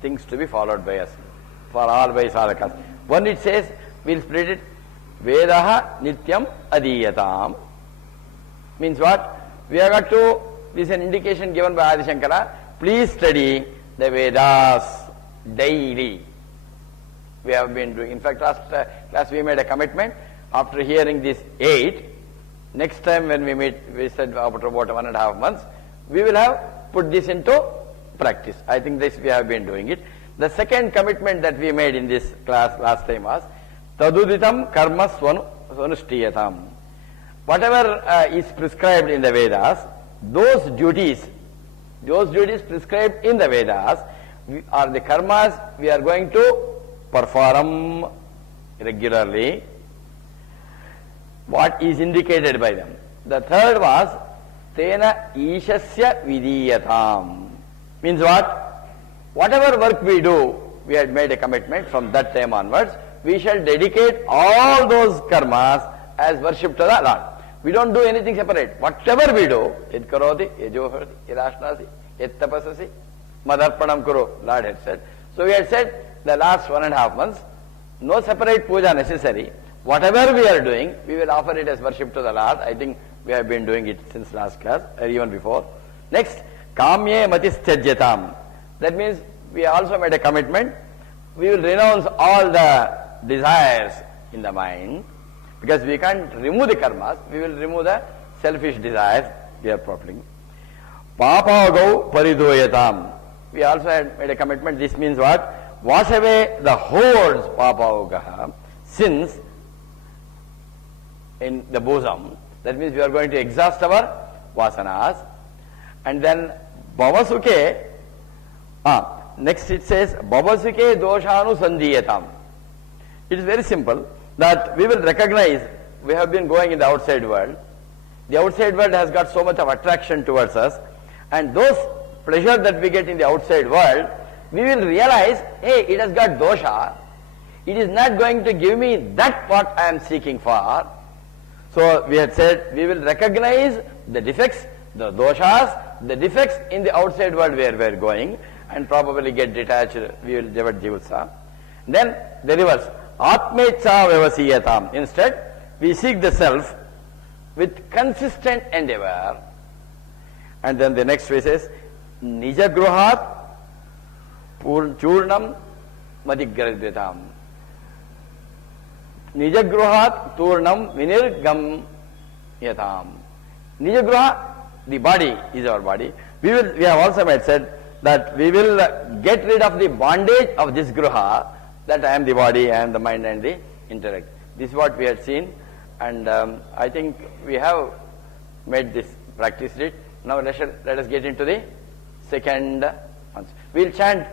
things to be followed by us for all by sadhakas. One, it says, we'll split it, Vedaha Nityam Adiyatam. Means what? We have got to, this is an indication given by Adi Shankara, please study the Vedas daily. We have been doing, in fact last class we made a commitment, after hearing these 8, next time when we meet, we said after about 1.5 months, we will have put this into practice. I think this we have been doing it. The second commitment that we made in this class last time was Taduditam karma swanushthiyatam. Whatever is prescribed in the Vedas, those duties prescribed in the Vedas are the karmas we are going to perform regularly, what is indicated by them. The third was Tena Ishasya Vidiyatam. Means what? Whatever work we do, we had made a commitment from that time onwards, we shall dedicate all those karmas as worship to the Lord. We don't do anything separate. Whatever we do, Yad karoti, yajohati, yadashnasi, yad tapasasi, madarpanam kuru, Lord had said. So we had said the last 1.5 months, no separate puja necessary. Whatever we are doing, we will offer it as worship to the Lord. I think we have been doing it since last class or even before. Next, Kamye Matistyajatam. That means we also made a commitment. We will renounce all the desires in the mind, because we can't remove the karmas. We will remove the selfish desires. We are properly. Papagau Paridoyatam. We also had made a commitment. This means what? Wash away the hordes, Papaugaha, sins in the bosom. That means we are going to exhaust our vasanas. And then Bhavasuke, next it says Bhavasuke doshanu sandhiyatam. It is very simple that we will recognize we have been going in the outside world. The outside world has got so much of attraction towards us, and those pleasure that we get in the outside world, we will realize, hey, it has got dosha. It is not going to give me that what I am seeking for. So we had said we will recognize the defects, the doshas, the defects in the outside world where we are going, and probably get detached. We will develop jivutsa. Then the reverse, atmecha vyavasiyatam. Instead, we seek the self with consistent endeavor. And then the next phrase is nijagruhat churnam madhigradyatam. Nijagruhat turnam vinirgam yatam. Nijagruha, the body is our body. We have also said that we will get rid of the bondage of this gruha, that I am the body, I am the mind and the intellect. This is what we had seen, and I think we have made this, practiced it. Now let us get into the second one. We will chant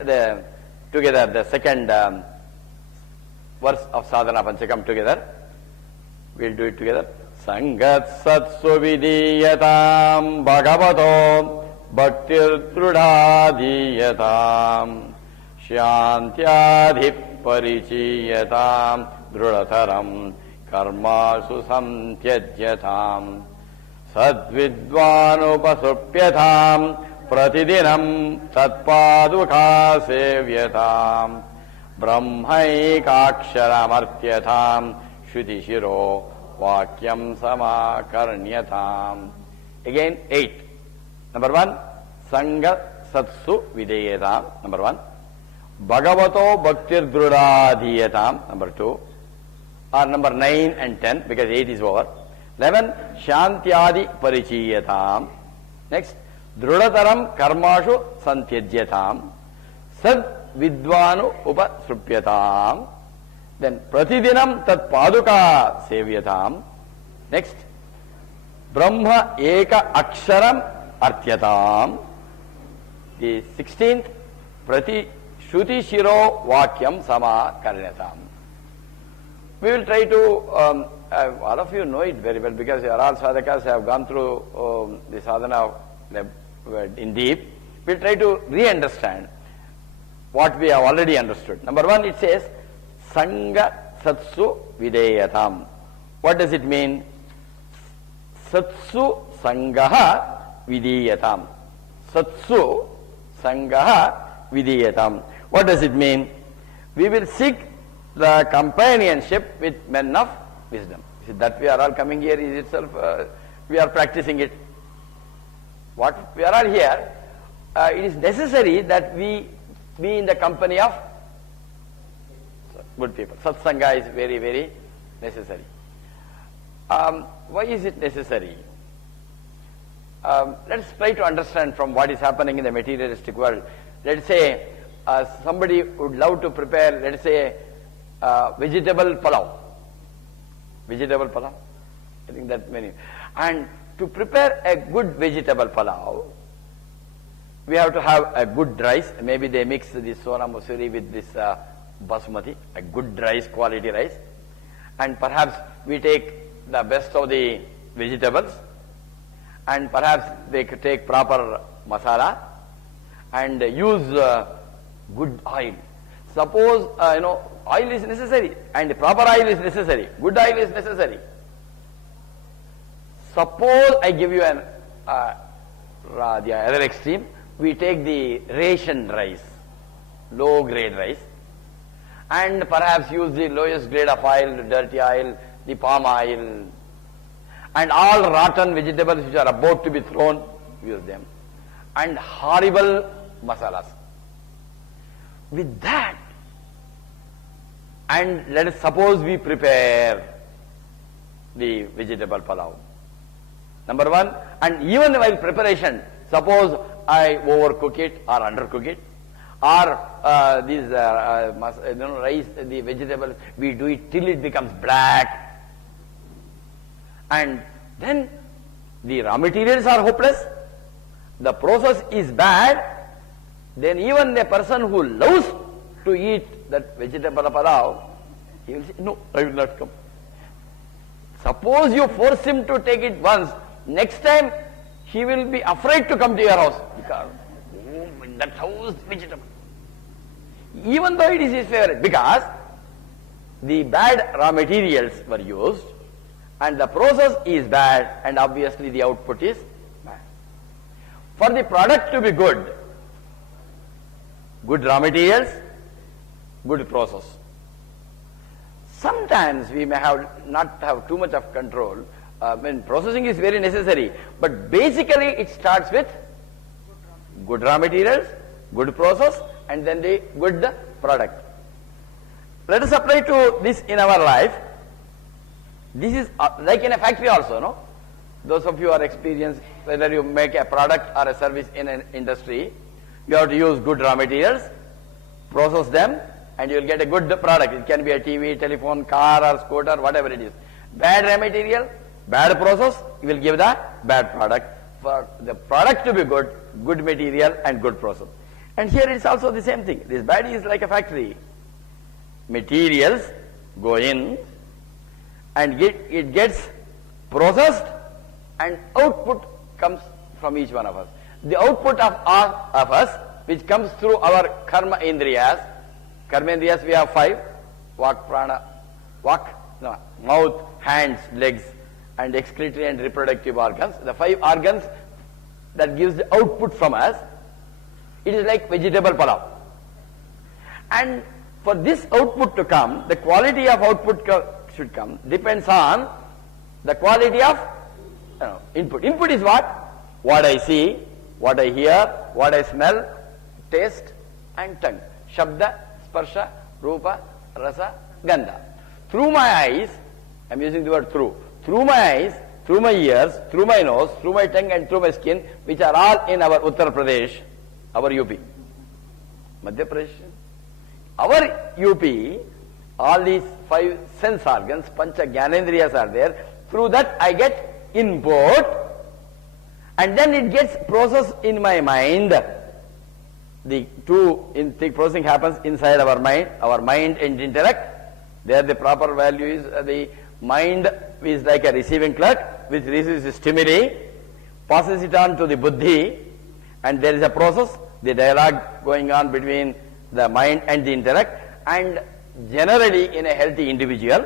together the second verse of Sadhana Panchakam together. We will do it together. Sangat satsu vidiyatam bhagavato bhaktir trudhadiyatam shantyadhip parichiyatam drudataram karmasu samtyajyatam sadvidvanupasupyatam pratidinam tatpadukha sevyatam brahmaikaksaramartyatam shudishiro vakyam samakarnyatam. Again 8. Number 1, Sangha Satsu Videyatam. Number 1. Bhagavato Bhaktir Drudadhiyatam. Number 2. Or number 9 and 10, because 8 is over. 11, Shantyadi Parichiyatam. Next, Drudataram Karmashu Santyajyatam. Sad Vidvanu Upasrupyatam. Then Pratidinam Tat Paduka Sevyatam. Next, Brahma Eka Aksharam Artyatam. The 16th, Prati Shruti Shiro Vakyam Sama Karinatam. We will try to, all of you know it very well because all sadhakas have gone through the sadhana in deep. We will try to re-understand what we have already understood. Number one, it says, Sangha Satsu Videyatam. What does it mean? Satsu Sangaha Videyatam. Satsu Sangaha Videyatam. What does it mean? We will seek the companionship with men of wisdom. That we are all coming here is itself, we are practicing it. What we are all here, it is necessary that we be in the company of good people. Satsanga is very, very necessary. Why is it necessary? Let's try to understand from what is happening in the materialistic world. Let's say somebody would love to prepare, let's say, vegetable pulao. Vegetable pulao. I think that many. And to prepare a good vegetable pulao, we have to have a good rice. Maybe they mix this Sona Masuri with this basmati, a good rice, quality rice. And perhaps we take the best of the vegetables. And perhaps they could take proper masala and use good oil. Suppose, oil is necessary and proper oil is necessary. Good oil is necessary. Suppose I give you the other extreme. We take the ration rice, low grade rice, and perhaps use the lowest grade of oil, dirty oil, the palm oil, and all rotten vegetables which are about to be thrown, use them, and horrible masalas. With that, and let us suppose we prepare the vegetable pulao. Number one, and even while preparation, suppose I overcook it or undercook it, or these rice, the vegetables, we do it till it becomes black, and then the raw materials are hopeless, the process is bad, then even a person who loves to eat that vegetable pulao, he will say, no, I will not come. Suppose you force him to take it once, next time he will be afraid to come to your house because in that house vegetable. Even though it is his favorite, because the bad raw materials were used and the process is bad and obviously the output is bad. For the product to be good, good raw materials, good process. Sometimes we may not have too much of control. Processing is very necessary, but basically it starts with good raw materials, good process, and then the good product. Let us apply to this in our life. This is like in a factory also, no? Those of you who are experienced, whether you make a product or a service in an industry, you have to use good raw materials, process them, and you will get a good product. It can be a TV, telephone, car or scooter, whatever it is. Bad raw material, bad process, you will give the bad product. For the product to be good, good material and good process. And here it's also the same thing. This body is like a factory. Materials go in and it gets processed and output comes from each one of us. The output of all of us, which comes through our karma indriyas. Karma indriyas we have 5. Mouth, hands, legs, and excretory and reproductive organs. The 5 organs that gives the output from us. It is like vegetable pulao. And for this output to come, the quality of output should come, depends on the quality of input. Input is what? What I see, what I hear, what I smell, taste and tongue. Shabda, sparsha, rupa, rasa, gandha. Through my eyes, I am using the word through through my eyes, through my ears, through my nose, through my tongue and through my skin, which are all in our Uttar Pradesh, our UP, Madhya Pradesh. Our UP, all these 5 sense organs, Pancha Gyanendriyas are there. Through that I get input, and then it gets processed in my mind. The processing happens inside our mind and intellect. There the proper value is the mind is like a receiving clerk which receives the stimuli, passes it on to the buddhi, and there is a process, the dialogue going on between the mind and the intellect. And generally in a healthy individual,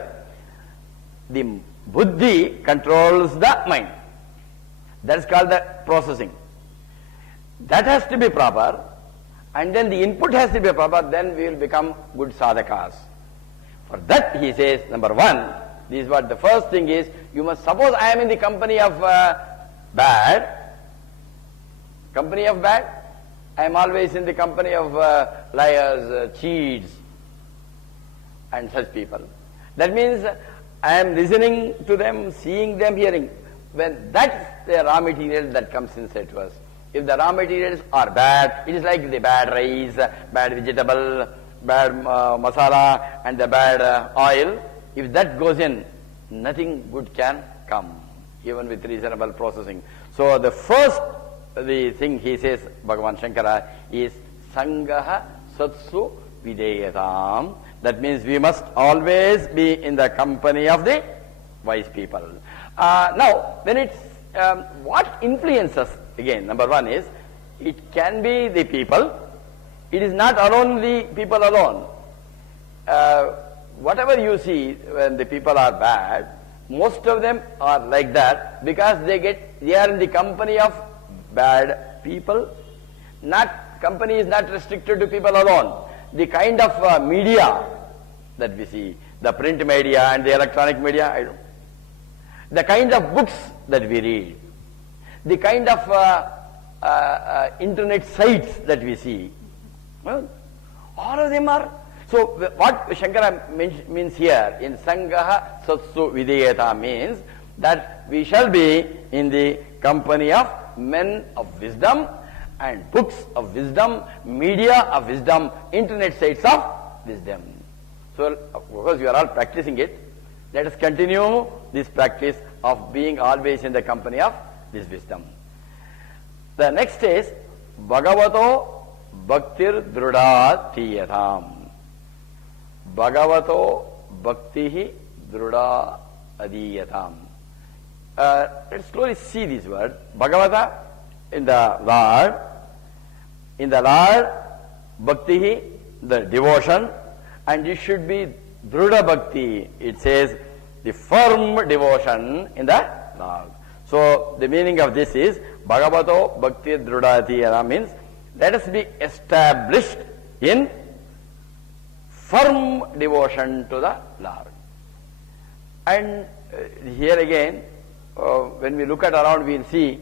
the buddhi controls the mind. That is called the processing. That has to be proper, and then the input has to be proper, then we will become good sadhakas. For that he says, number 1, this is what the first thing is, you must suppose I am in the company of bad, I am always in the company of liars, cheats and such people. That means I am listening to them, seeing them, hearing. When that's the raw material that comes inside to us. If the raw materials are bad, it is like the bad rice, bad vegetable, bad masala and the bad oil. If that goes in, nothing good can come, even with reasonable processing. So the first thing he says, Bhagavan Shankara, is Sangaha Satsu Videyatam. That means we must always be in the company of the wise people. Now, when it's what influences, again, number 1 is, it can be the people. It is not alone the people alone. Whatever you see when the people are bad, most of them are like that because they are in the company of bad people. Company is not restricted to people alone. The kind of media that we see, the print media and the electronic media, the kind of books that we read, the kind of internet sites that we see, well, all of them are. So what Shankara means here in Sangaha Satsu Videyata means that we shall be in the company of men of wisdom and books of wisdom, media of wisdom, internet sites of wisdom. So because we are all practicing it, let us continue this practice of being always in the company of this wisdom. The next is Bhagavato Bhaktir Druda Tiyatham. Bhagavato Bhaktihi Druda Adiyatham. Let's slowly see this word. Bhagavata, in the Lord, Bhaktihi, the devotion, and it should be Druda Bhakti. It says the firm devotion in the Lord. So the meaning of this is Bhagavato Bhakti Drudati means let us be established in firm devotion to the Lord. And here again, when we look at around, we will see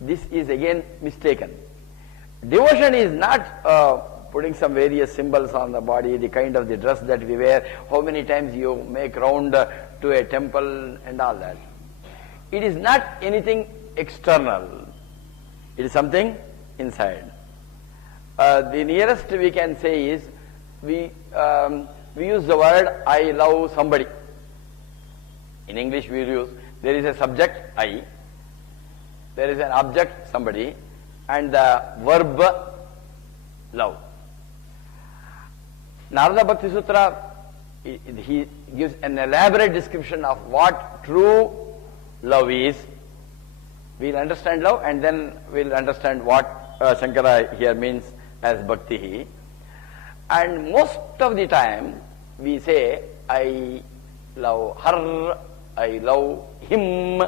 this is again mistaken. Devotion is not putting some various symbols on the body, the kind of the dress that we wear, how many times you make round to a temple and all that. It is not anything external. It is something inside. The nearest we can say is we use the word I love somebody. In English we use, there is a subject I, there is an object somebody, and the verb love. Narada Bhakti Sutra, he gives an elaborate description of what true love is. We'll understand love and then we'll understand what Shankara here means as bhakti. And most of the time we say I love her, I love him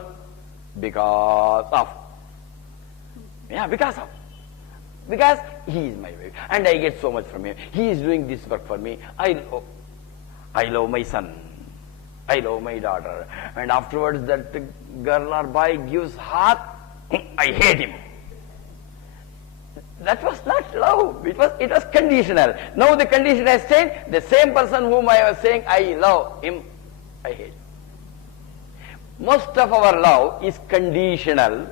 because of. Yeah, because of. Because he is my wife and I get so much from him. He is doing this work for me. I love my son. I love my daughter. And afterwards that girl or boy gives heart, I hate him. That was not love. It was conditional. Now the condition has changed. The same person whom I was saying I love him, I hate. most of our love is conditional,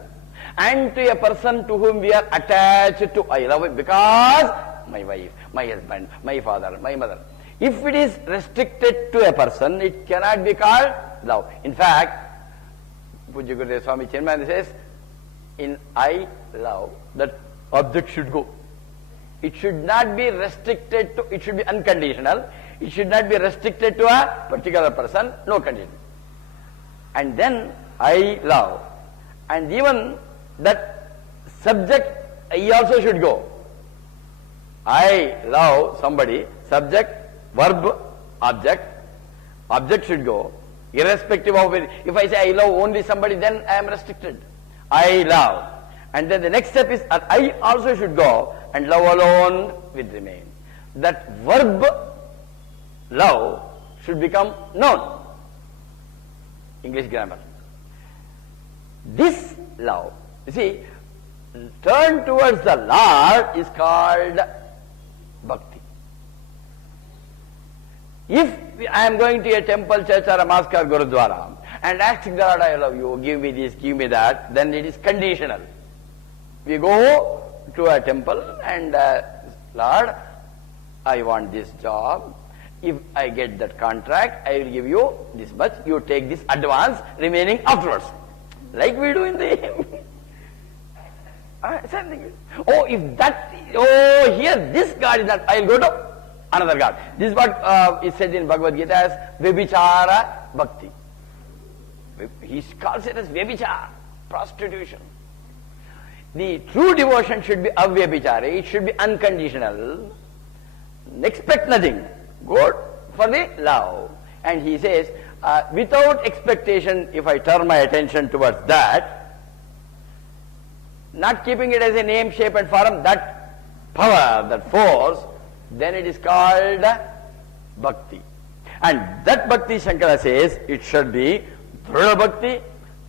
and to a person to whom we are attached to. I love it because my wife, my husband, my father, my mother. If it is restricted to a person, it cannot be called love. In fact, Pujya Gurudeva Swami Chinmayananda says, in I love, that object should go. It should not be restricted to, it should be unconditional. It should not be restricted to a particular person, no condition. And then I love. And even that subject, I also should go. I love somebody, subject, verb, object. Object should go, irrespective of it. If I say I love only somebody, then I am restricted. I love. And then the next step is I also should go, and love alone will remain. That verb, love, should become noun. English grammar. This love, you see, turn towards the Lord is called bhakti. If I am going to a temple, church or a mosque or gurudwara and asking the Lord, I love you, give me this, give me that, then it is conditional. We go to a temple and Lord, I want this job. If I get that contract, I will give you this much. You take this advance, remaining afterwards. Like we do in the something. Oh, if that, oh, here this God is not, I will go to another God. This is what is said in Bhagavad Gita as Vibhichara Bhakti. He calls it as Vibhichara, prostitution. The true devotion should be avyabhichara, it should be unconditional. Expect nothing. Go for the love. And he says, without expectation, if I turn my attention towards that, not keeping it as a name, shape and form, that power, that force, then it is called bhakti. And that bhakti, Shankara says, it should be Dhrudha bhakti,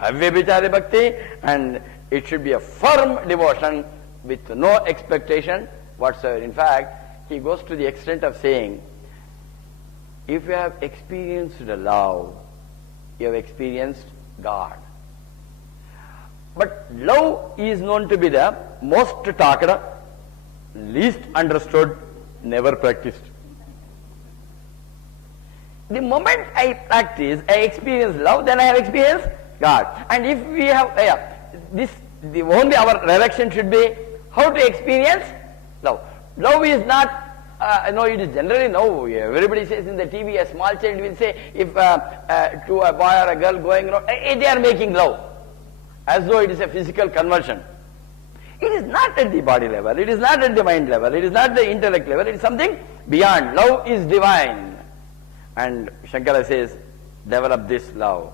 avyabhichara bhakti, and it should be a firm devotion with no expectation whatsoever. In fact, he goes to the extent of saying, if you have experienced the love, you have experienced God. But love is known to be the most talked, least understood, never practiced. The moment I practice, I experience love, then I have experienced God. And if we have, the only our direction should be how to experience love. Love is not, no, it is generally no. Everybody says in the TV, a small child will say, if to a boy or a girl going around, they are making love, as though it is a physical conversion. It is not at the body level, it is not at the mind level, it is not the intellect level, it is something beyond. Love is divine. And Shankara says, develop this love.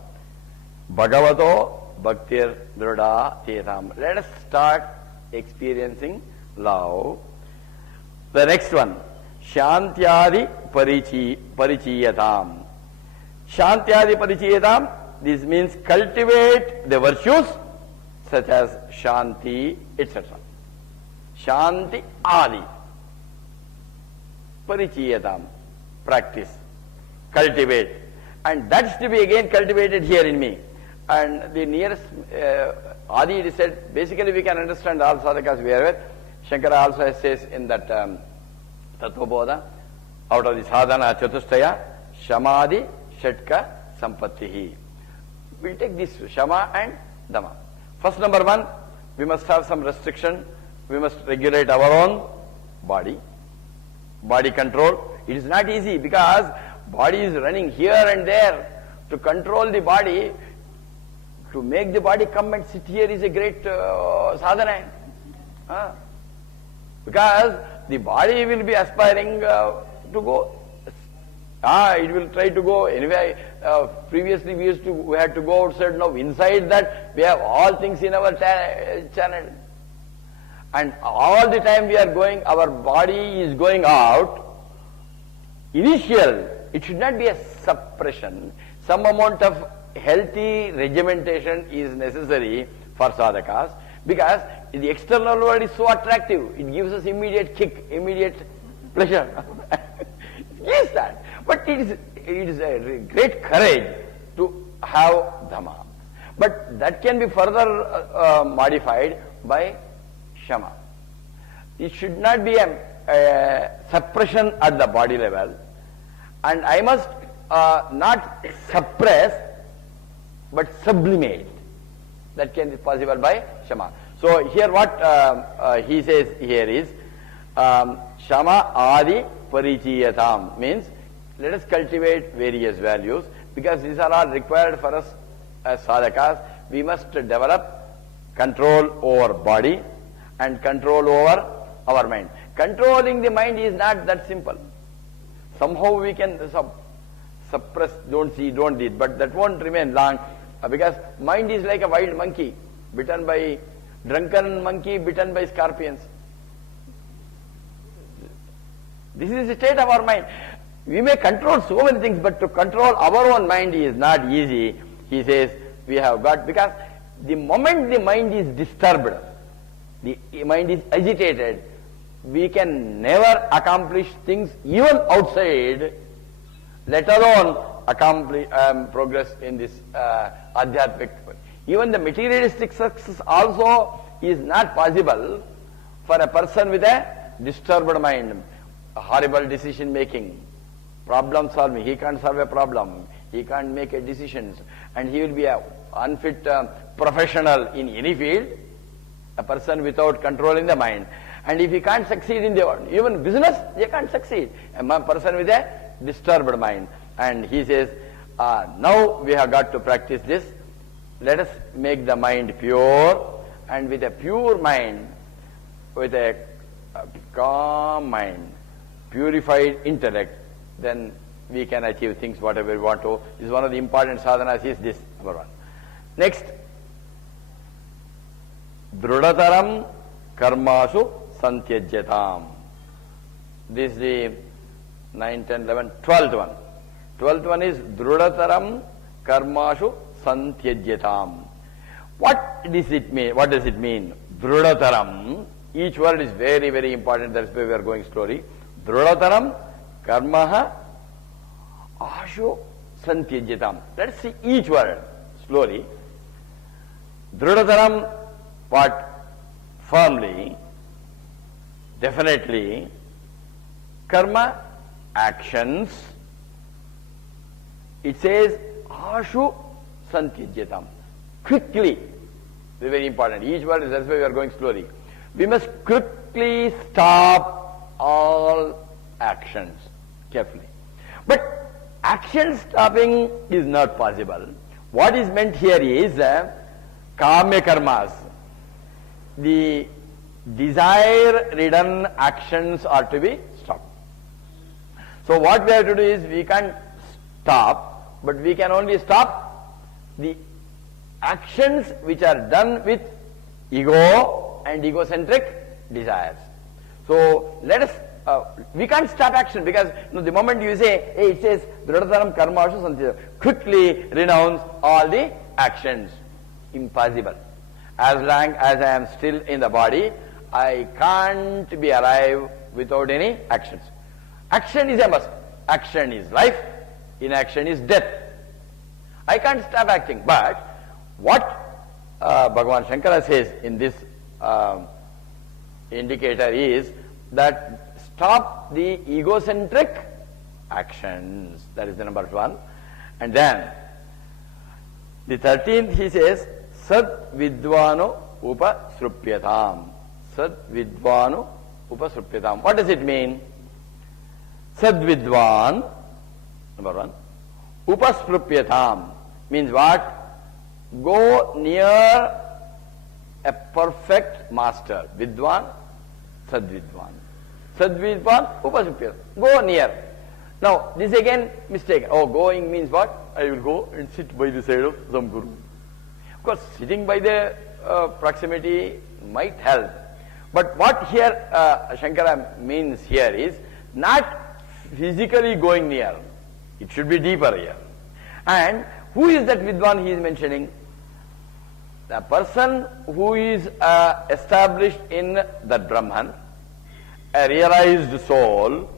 Bhagavato bhaktir dhrudha tetam. Let us start experiencing love. The next one, Shantyadi parichiyatam. Shantyadi parichiyatam, this means cultivate the virtues such as Shanti, etc. Shanti adi. Parichiyatam, practice, cultivate. And that's to be again cultivated here in me. And the nearest adi, it is said, basically we can understand all sadhakas we are with. Shankara also says in that Tattvabodha, out of the sadhana chatushtaya, Shamadi Shatka Sampattihi. We'll take this Shama and Dhamma. First, number one, we must have some restriction. We must regulate our own body. Body control. It is not easy because body is running here and there. To control the body, to make the body come and sit here is a great sadhana. Because the body will be aspiring to go. It will try to go. Anyway, previously we had to go outside. Now inside that we have all things in our channel. And all the time we are going, our body is going out. Initial, it should not be a suppression. Some amount of healthy regimentation is necessary for sadhakas, because the external world is so attractive. It gives us immediate kick, immediate pleasure. Yes, that. But it is a great courage to have Dhamma. But that can be further modified by Shama. It should not be a suppression at the body level, and I must not suppress but sublimate. That can be possible by Shama. So here what he says here is Shama Adi Parichiyatam, means let us cultivate various values, because these are all required for us as sadhakas. We must develop control over body and control over our mind. Controlling the mind is not that simple. Somehow we can suppress, don't see, don't eat, but that won't remain long, because mind is like a wild monkey, bitten by drunken monkey, bitten by scorpions. This is the state of our mind. We may control so many things, but to control our own mind is not easy. He says we have got, because the moment the mind is disturbed, the mind is agitated, we can never accomplish things even outside, let alone accomplish progress in this adhyatmic. Even the materialistic success also is not possible for a person with a disturbed mind, horrible decision making, problem solving. He can't solve a problem, he can't make a decisions, and he will be a unfit professional in any field, a person without controlling the mind. And if he can't succeed in the even business, he can't succeed, a person with a disturbed mind. And he says, now we have got to practice this. Let us make the mind pure, and with a pure mind, with a calm mind, purified intellect, then we can achieve things whatever we want to. This is one of the important sadhanas, is this, number one. Next, Drudataram Karmasu Santyajyatam. This is the 9, 10, 11, 12th one. 12th one is Drudataram Karmasu Santyajyatam. What does it mean? What does it mean? Drudataram. Each word is very, very important. That's why we are going slowly. Drudataram Karmaha Ashu Santyajyatam. Let's see each word slowly. Drudataram, what? Firmly, definitely. Karma, actions. It says Ashu Santyajyatam. Quickly. Very, very important. Each word is, that's why we are going slowly. We must quickly stop all actions. Carefully. But action stopping is not possible. What is meant here is Kamya karmas. The desire-ridden actions are to be stopped. So what we have to do is, we can't stop, but we can only stop the actions which are done with ego and egocentric desires. So let us, we can't stop action, because the moment you say, hey, it says Drudataram Karmashu Santyajyatam, quickly renounce all the actions. Impossible. As long as I am still in the body, I can't be alive without any actions. Action is a must. Action is life, inaction is death. I can't stop acting. But what Bhagavan Shankara says in this indicator is that stop the egocentric actions. That is the number one. And then the 13th he says, Sad Vidvano Upasrupyatam. Sad Vidvano Upasrupyatam. What does it mean? Sad Vidvan, number one. Upasrupyatam means what? Go near a perfect master. Vidvan, Sad Vidvan. Sad Vidvan Upasrupyatam. Go near. Now, this again mistake. Oh, going means what? I will go and sit by the side of some guru. Of course, sitting by the proximity might help. But what here Shankara means here is not physically going near. It should be deeper here. And who is that Vidwan he is mentioning? The person who is established in that Brahman, a realized soul.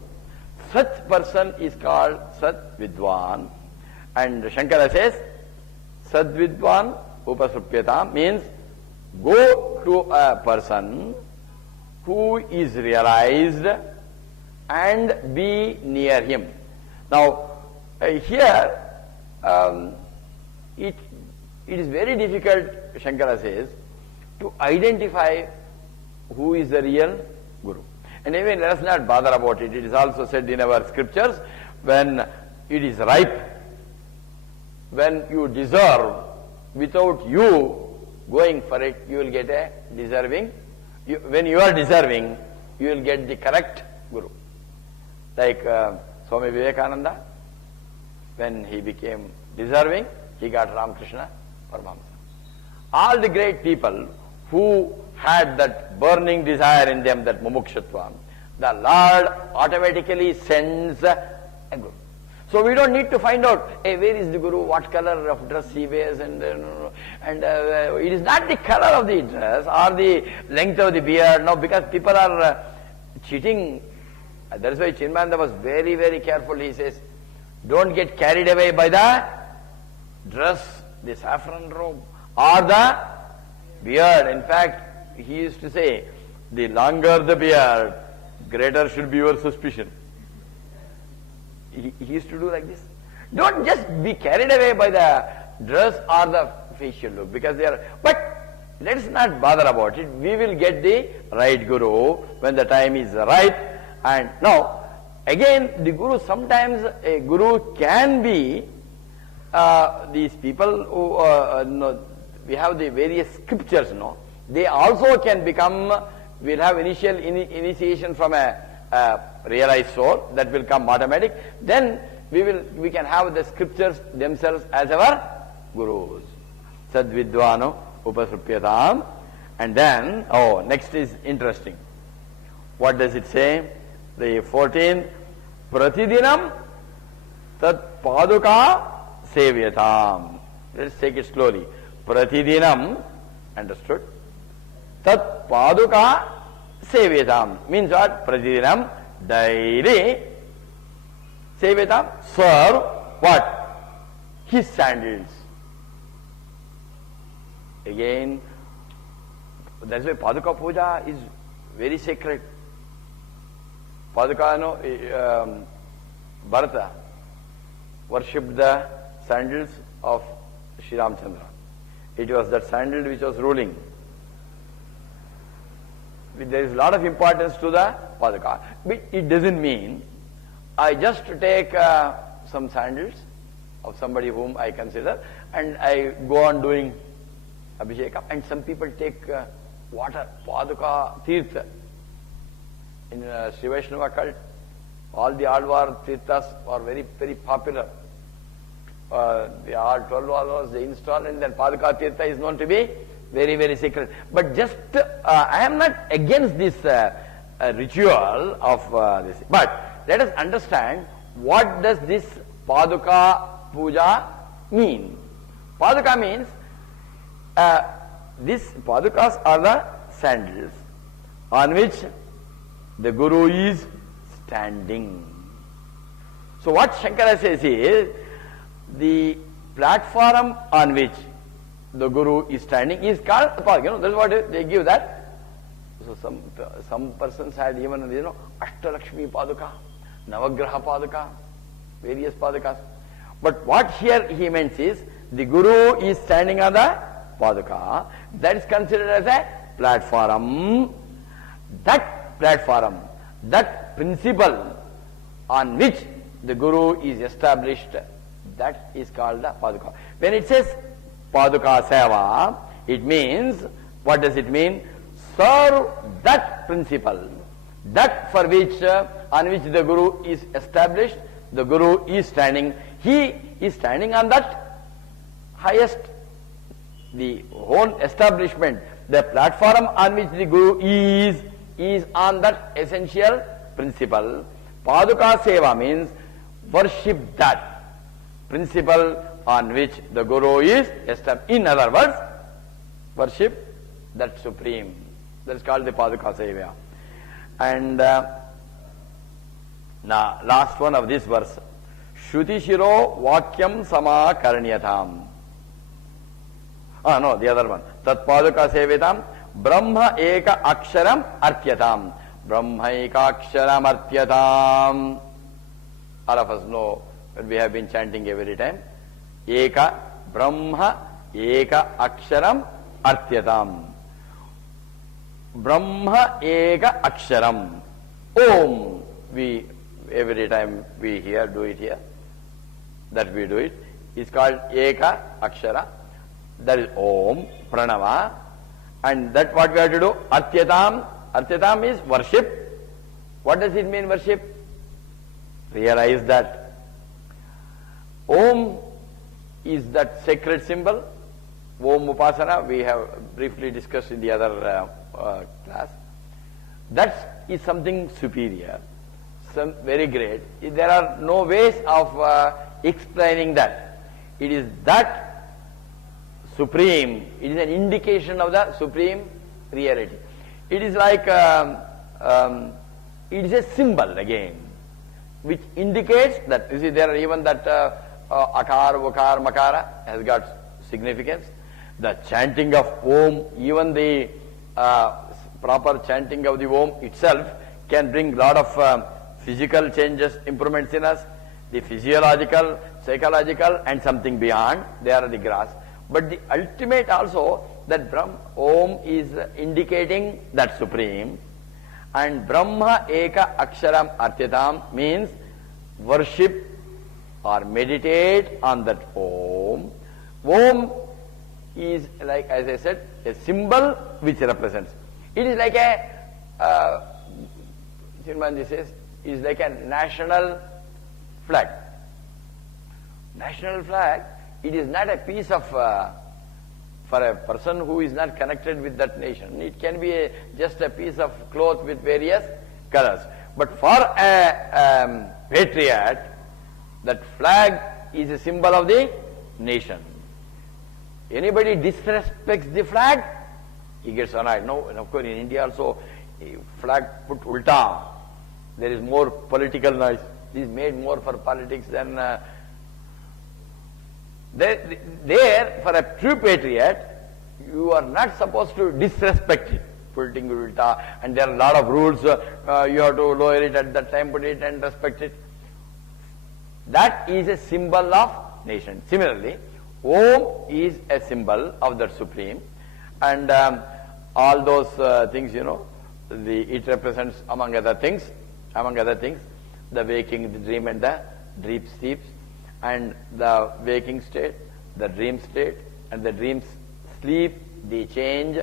Such person is called Sat Vidwan. And Shankara says, Sad Vidwan upasrupyatam means go to a person who is realized and be near him. Now, here it is very difficult, Shankara says, to identify who is the real Guru. And even let us not bother about it. It is also said in our scriptures, when it is ripe, when you deserve, without you going for it, you will get a deserving. When you are deserving, you will get the correct Guru. Like Swami Vivekananda, when he became deserving, he got Ramakrishna Paramahamsa. All the great people who had that burning desire in them, that mumukshutva, the Lord automatically sends a Guru. So we don't need to find out, hey, where is the Guru, what color of dress he wears, and it is not the color of the dress or the length of the beard, no, because people are cheating. That is why Chinmaya was very, very careful. He says, don't get carried away by the dress, the saffron robe, or the beard. In fact, he used to say, the longer the beard, greater should be your suspicion. He used to do like this. Don't just be carried away by the dress or the facial look, because they are, but let us not bother about it. We will get the right Guru when the time is right. And now, again, the Guru, sometimes a Guru can be these people who, we have the various scriptures, no? They also can become, we'll have initial initiation from a realized soul, that will come automatic. Then we can have the scriptures themselves as our Gurus. Sadvidvano upasrupyatam. And then, next is interesting. What does it say? The 14th, Pratidinam tat paduka sevyatam. Let's take it slowly. Pratidinam, understood? Tat paduka sevyatam means what? Pratidinam, daily. Sevyatam, serve what? His sandals. Again, that's why Paduka Puja is very sacred. Paduka, Bharata worshipped the sandals of Sri Ramchandra. It was that sandal which was ruling. There is a lot of importance to the Paduka. But it doesn't mean I just take some sandals of somebody whom I consider and I go on doing Abhishekam. And some people take water, Paduka Tirtha. In Sri Vaishnava cult, all the Alvar Tirthas are very, very popular. They are 12 Alvars they install, and then Paduka Tirtha is known to be very, very sacred. But just, I am not against this ritual of this. But let us understand, what does this Paduka Puja mean? Paduka means, these Padukas are the sandals on which the Guru is standing. So what Shankara says is, the platform on which the Guru is standing is called Paduka. That's what they give that. So some persons had even, Ashtalakshmi Paduka, Navagraha Paduka, various Padukas. But what here he means is, the Guru is standing on the Paduka. That is considered as a platform. That platform, that principle on which the Guru is established, that is called the Paduka. When it says Paduka Seva, it means, what does it mean? Serve that principle, that for which, on which the Guru is established, the Guru is standing. He is standing on that highest, the whole establishment, the platform on which the Guru is on that essential principle. Paduka Seva means worship that principle on which the Guru is established. In other words, worship that supreme. That is called the Paduka Seva. And now, last one of this verse. Shruti Shiro Vakyam Sama Karnyatam. No, the other one. Tat paduka sevitam Brahma eka aksharam artyatam. Brahma eka aksharam artyatam. All of us know that we have been chanting every time. Eka Brahma eka aksharam artyatam. Brahma eka aksharam. Om. We every time we hear, do it here. That we do it. It's called eka akshara. That is Om, Pranava. And that what we have to do? Artyatam. Artyatam is worship. What does it mean, worship? Realize that Om is that sacred symbol. Om Upasana, we have briefly discussed in the other class. That is something superior, some very great. There are no ways of explaining that. It is that supreme, it is an indication of the supreme reality. It is like, it is a symbol again, which indicates that, you see, there are even that akar, vakar, makara has got significance. The chanting of Om, even the proper chanting of the Om itself can bring lot of physical changes, improvements in us, the physiological, psychological and something beyond, they are the grass. But the ultimate also, that Om is indicating that supreme, and Brahma eka aksharam artyatam means worship or meditate on that Om. Om is like, as I said, a symbol which represents. It is like a, Chirmanji says, is like a national flag. National flag, it is not a piece of, for a person who is not connected with that nation, it can be just a piece of cloth with various colors. But for a patriot, that flag is a symbol of the nation. Anybody disrespects the flag, he gets annoyed. No, and of course in India also, flag put ulta. There is more political noise. This is made more for politics than... There, for a true patriot, you are not supposed to disrespect it. Putting ulta, and there are a lot of rules. You have to lower it at that time, put it and respect it. That is a symbol of nation. Similarly, Om is a symbol of the Supreme, and all those things, you know, it represents among other things, the waking, the dream and the dream sleeps, and the waking state, the dream state, and the dream sleep, they change,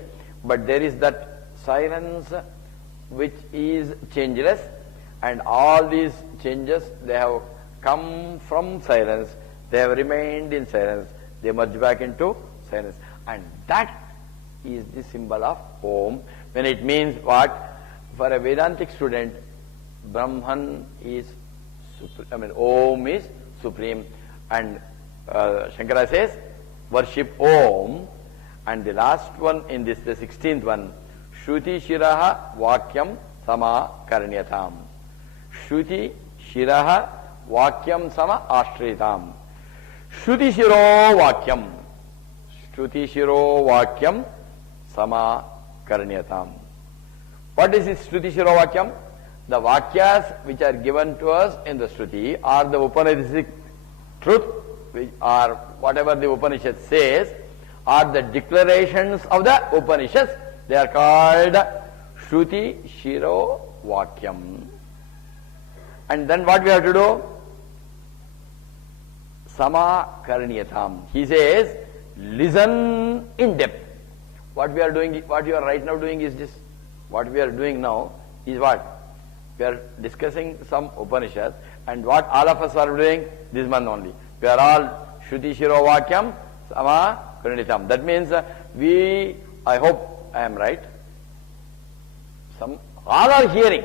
but there is that silence which is changeless, and all these changes, they have come from silence, they have remained in silence, they merge back into silence, and that is the symbol of Om. When it means what? For a Vedantic student, Brahman is Om is supreme, and Shankara says, worship Om. And the last one in this, the 16th one, Shruti Shiraha Vakyam Sama Karnyatam. Shruti Shiraha Vakyam Sama Ashritam. Shruti Shiro Vakyam. Shruti Shiro Vakyam Sama Karnyatam. What is this Shruti Shiro Vakyam? The Vakyas which are given to us in the Shruti are the Upanishadic truth, which are whatever the Upanishad says, are the declarations of the Upanishads. They are called Shruti Shiro Vakyam. And then what we have to do? Sama Karnyatam. He says, listen in depth. What we are doing, what you are right now doing is this. What we are doing now is what? We are discussing some Upanishads, and what all of us are doing this month only. We are all Shruti Shiro Vakyam Sama Karnyatam. That means I hope I am right. All are hearing.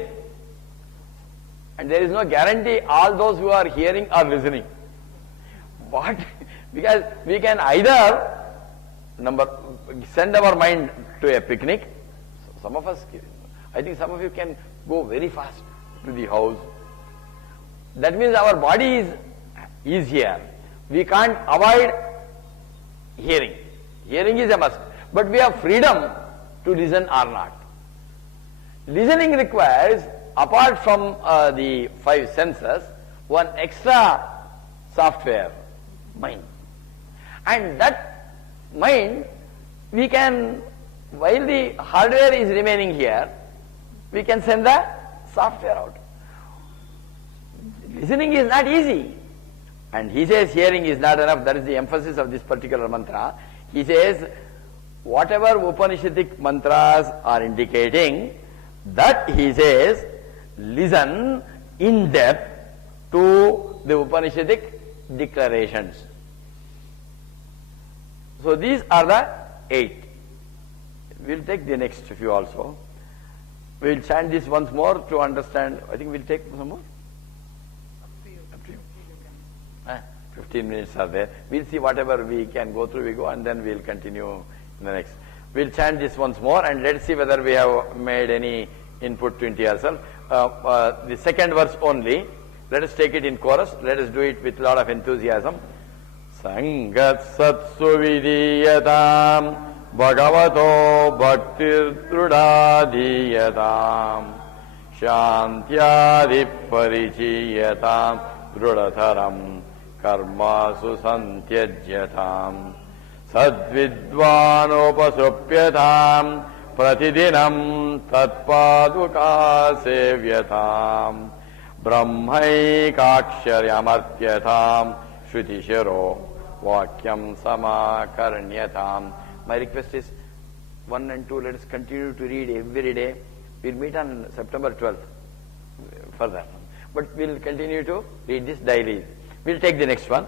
And there is no guarantee all those who are hearing are listening. What? Because we can either send our mind to a picnic. Some of us, I think some of you can go very fast to the house. That means our body is here. We can't avoid hearing. Hearing is a must. But we have freedom to listen or not. Listening requires, apart from the five senses, one extra software, mind. And that mind, we can, while the hardware is remaining here, we can send the software out. Listening is not easy. And he says hearing is not enough. That is the emphasis of this particular mantra. He says whatever Upanishadic mantras are indicating, that he says listen in depth to the Upanishadic declarations. So these are the 8. We'll take the next few also. We'll chant this once more to understand. I think we'll take some more. Up to you. 15 minutes are there. We'll see whatever we can go through, we go, and then we'll continue in the next. We'll chant this once more and let's see whether we have made any input into ourselves. The second verse only. Let us take it in chorus. Let us do it with a lot of enthusiasm. Sangat satsu vidiyatam bhagavato bhaktir drudadhiyatam shantyadi parichiyatam drudatharam karmasu santyajyatam sadvidvanopasupyatam pratidinam tatpaduka sevyatam brahmaikaksharyamartyatam shruti-shiro vakyam samakarnyatam. My request is 1 and 2, let us continue to read every day. We'll meet on September 12th further. But we'll continue to read this daily. We'll take the next one.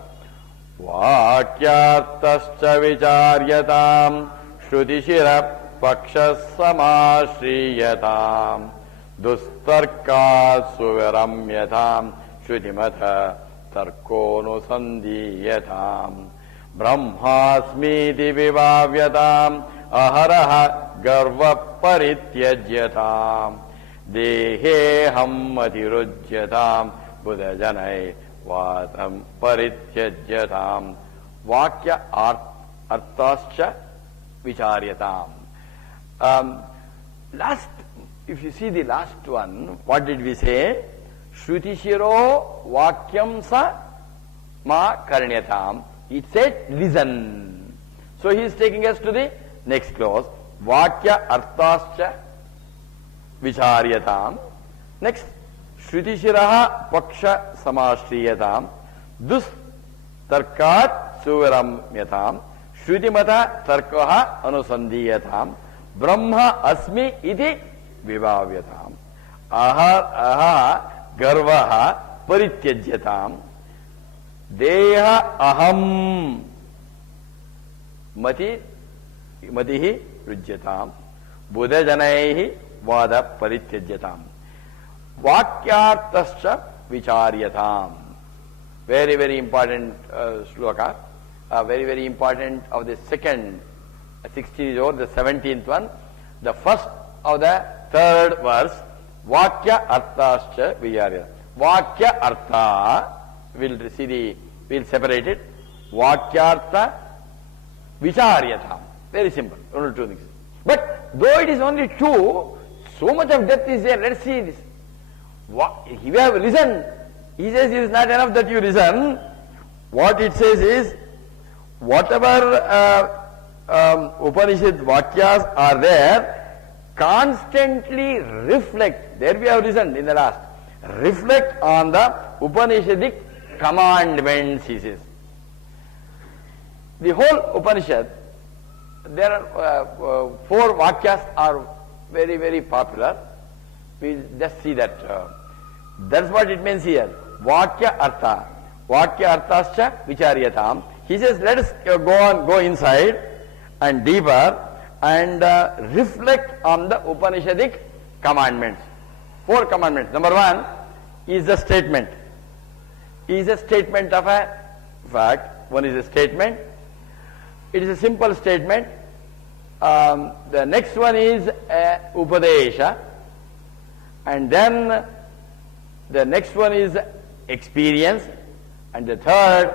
Vakyartascha vicharyatam shruti-shira pakshassamashriyatam dustarkat suviramyatam shrutimata tarkono sandhiyatam brahmasmiti vivavyatam aharaha garva parityajyatam deheham atirujyatam buddhajanai vatam parityajyatam vakya arthascha vicharyatam. Last, if you see the last one, what did we say? Shruti-shiro vakyam sa ma karnyatam. It said listen. So he is taking us to the next clause. Vakya arthascha vicharyatam. Next, Shruti-shiraha paksha samashriyatam dus tarkat suviramyatam shrutimata tarkaha anusandhiyatam brahma asmi iti vibhavyatam aha garvaha parityajyatam deha aham matihi rujyatam buddhajanaihi vada parityajyatam vakyartascha vicharyatam. Very, very important sloka. Very, very important of the second 16th or the 17th one. The first of the third verse. Vakya arthascha vicharyatam. Vakya artha. We'll separate it. Vakyartha vicharyatam. Very simple. Only two things. But though it is only two, so much of depth is there. Let's see this. You have listened. He says it is not enough that you listen. What it says is, whatever Upanishad Vakyas are there, constantly reflect. There we have listened in the last. Reflect on the Upanishadic commandments, he says. The whole Upanishad, there are 4 Vakyas are very, very popular. We'll just see that. That's what it means here. Vakya artha. Vakya arthascha vicharyatam. He says, let us go inside and deeper and reflect on the Upanishadic commandments. 4 commandments. Number 1 is the statement. Is a statement of a fact. One is a statement. It is a simple statement. The next one is upadesha. And then the next one is experience, and the third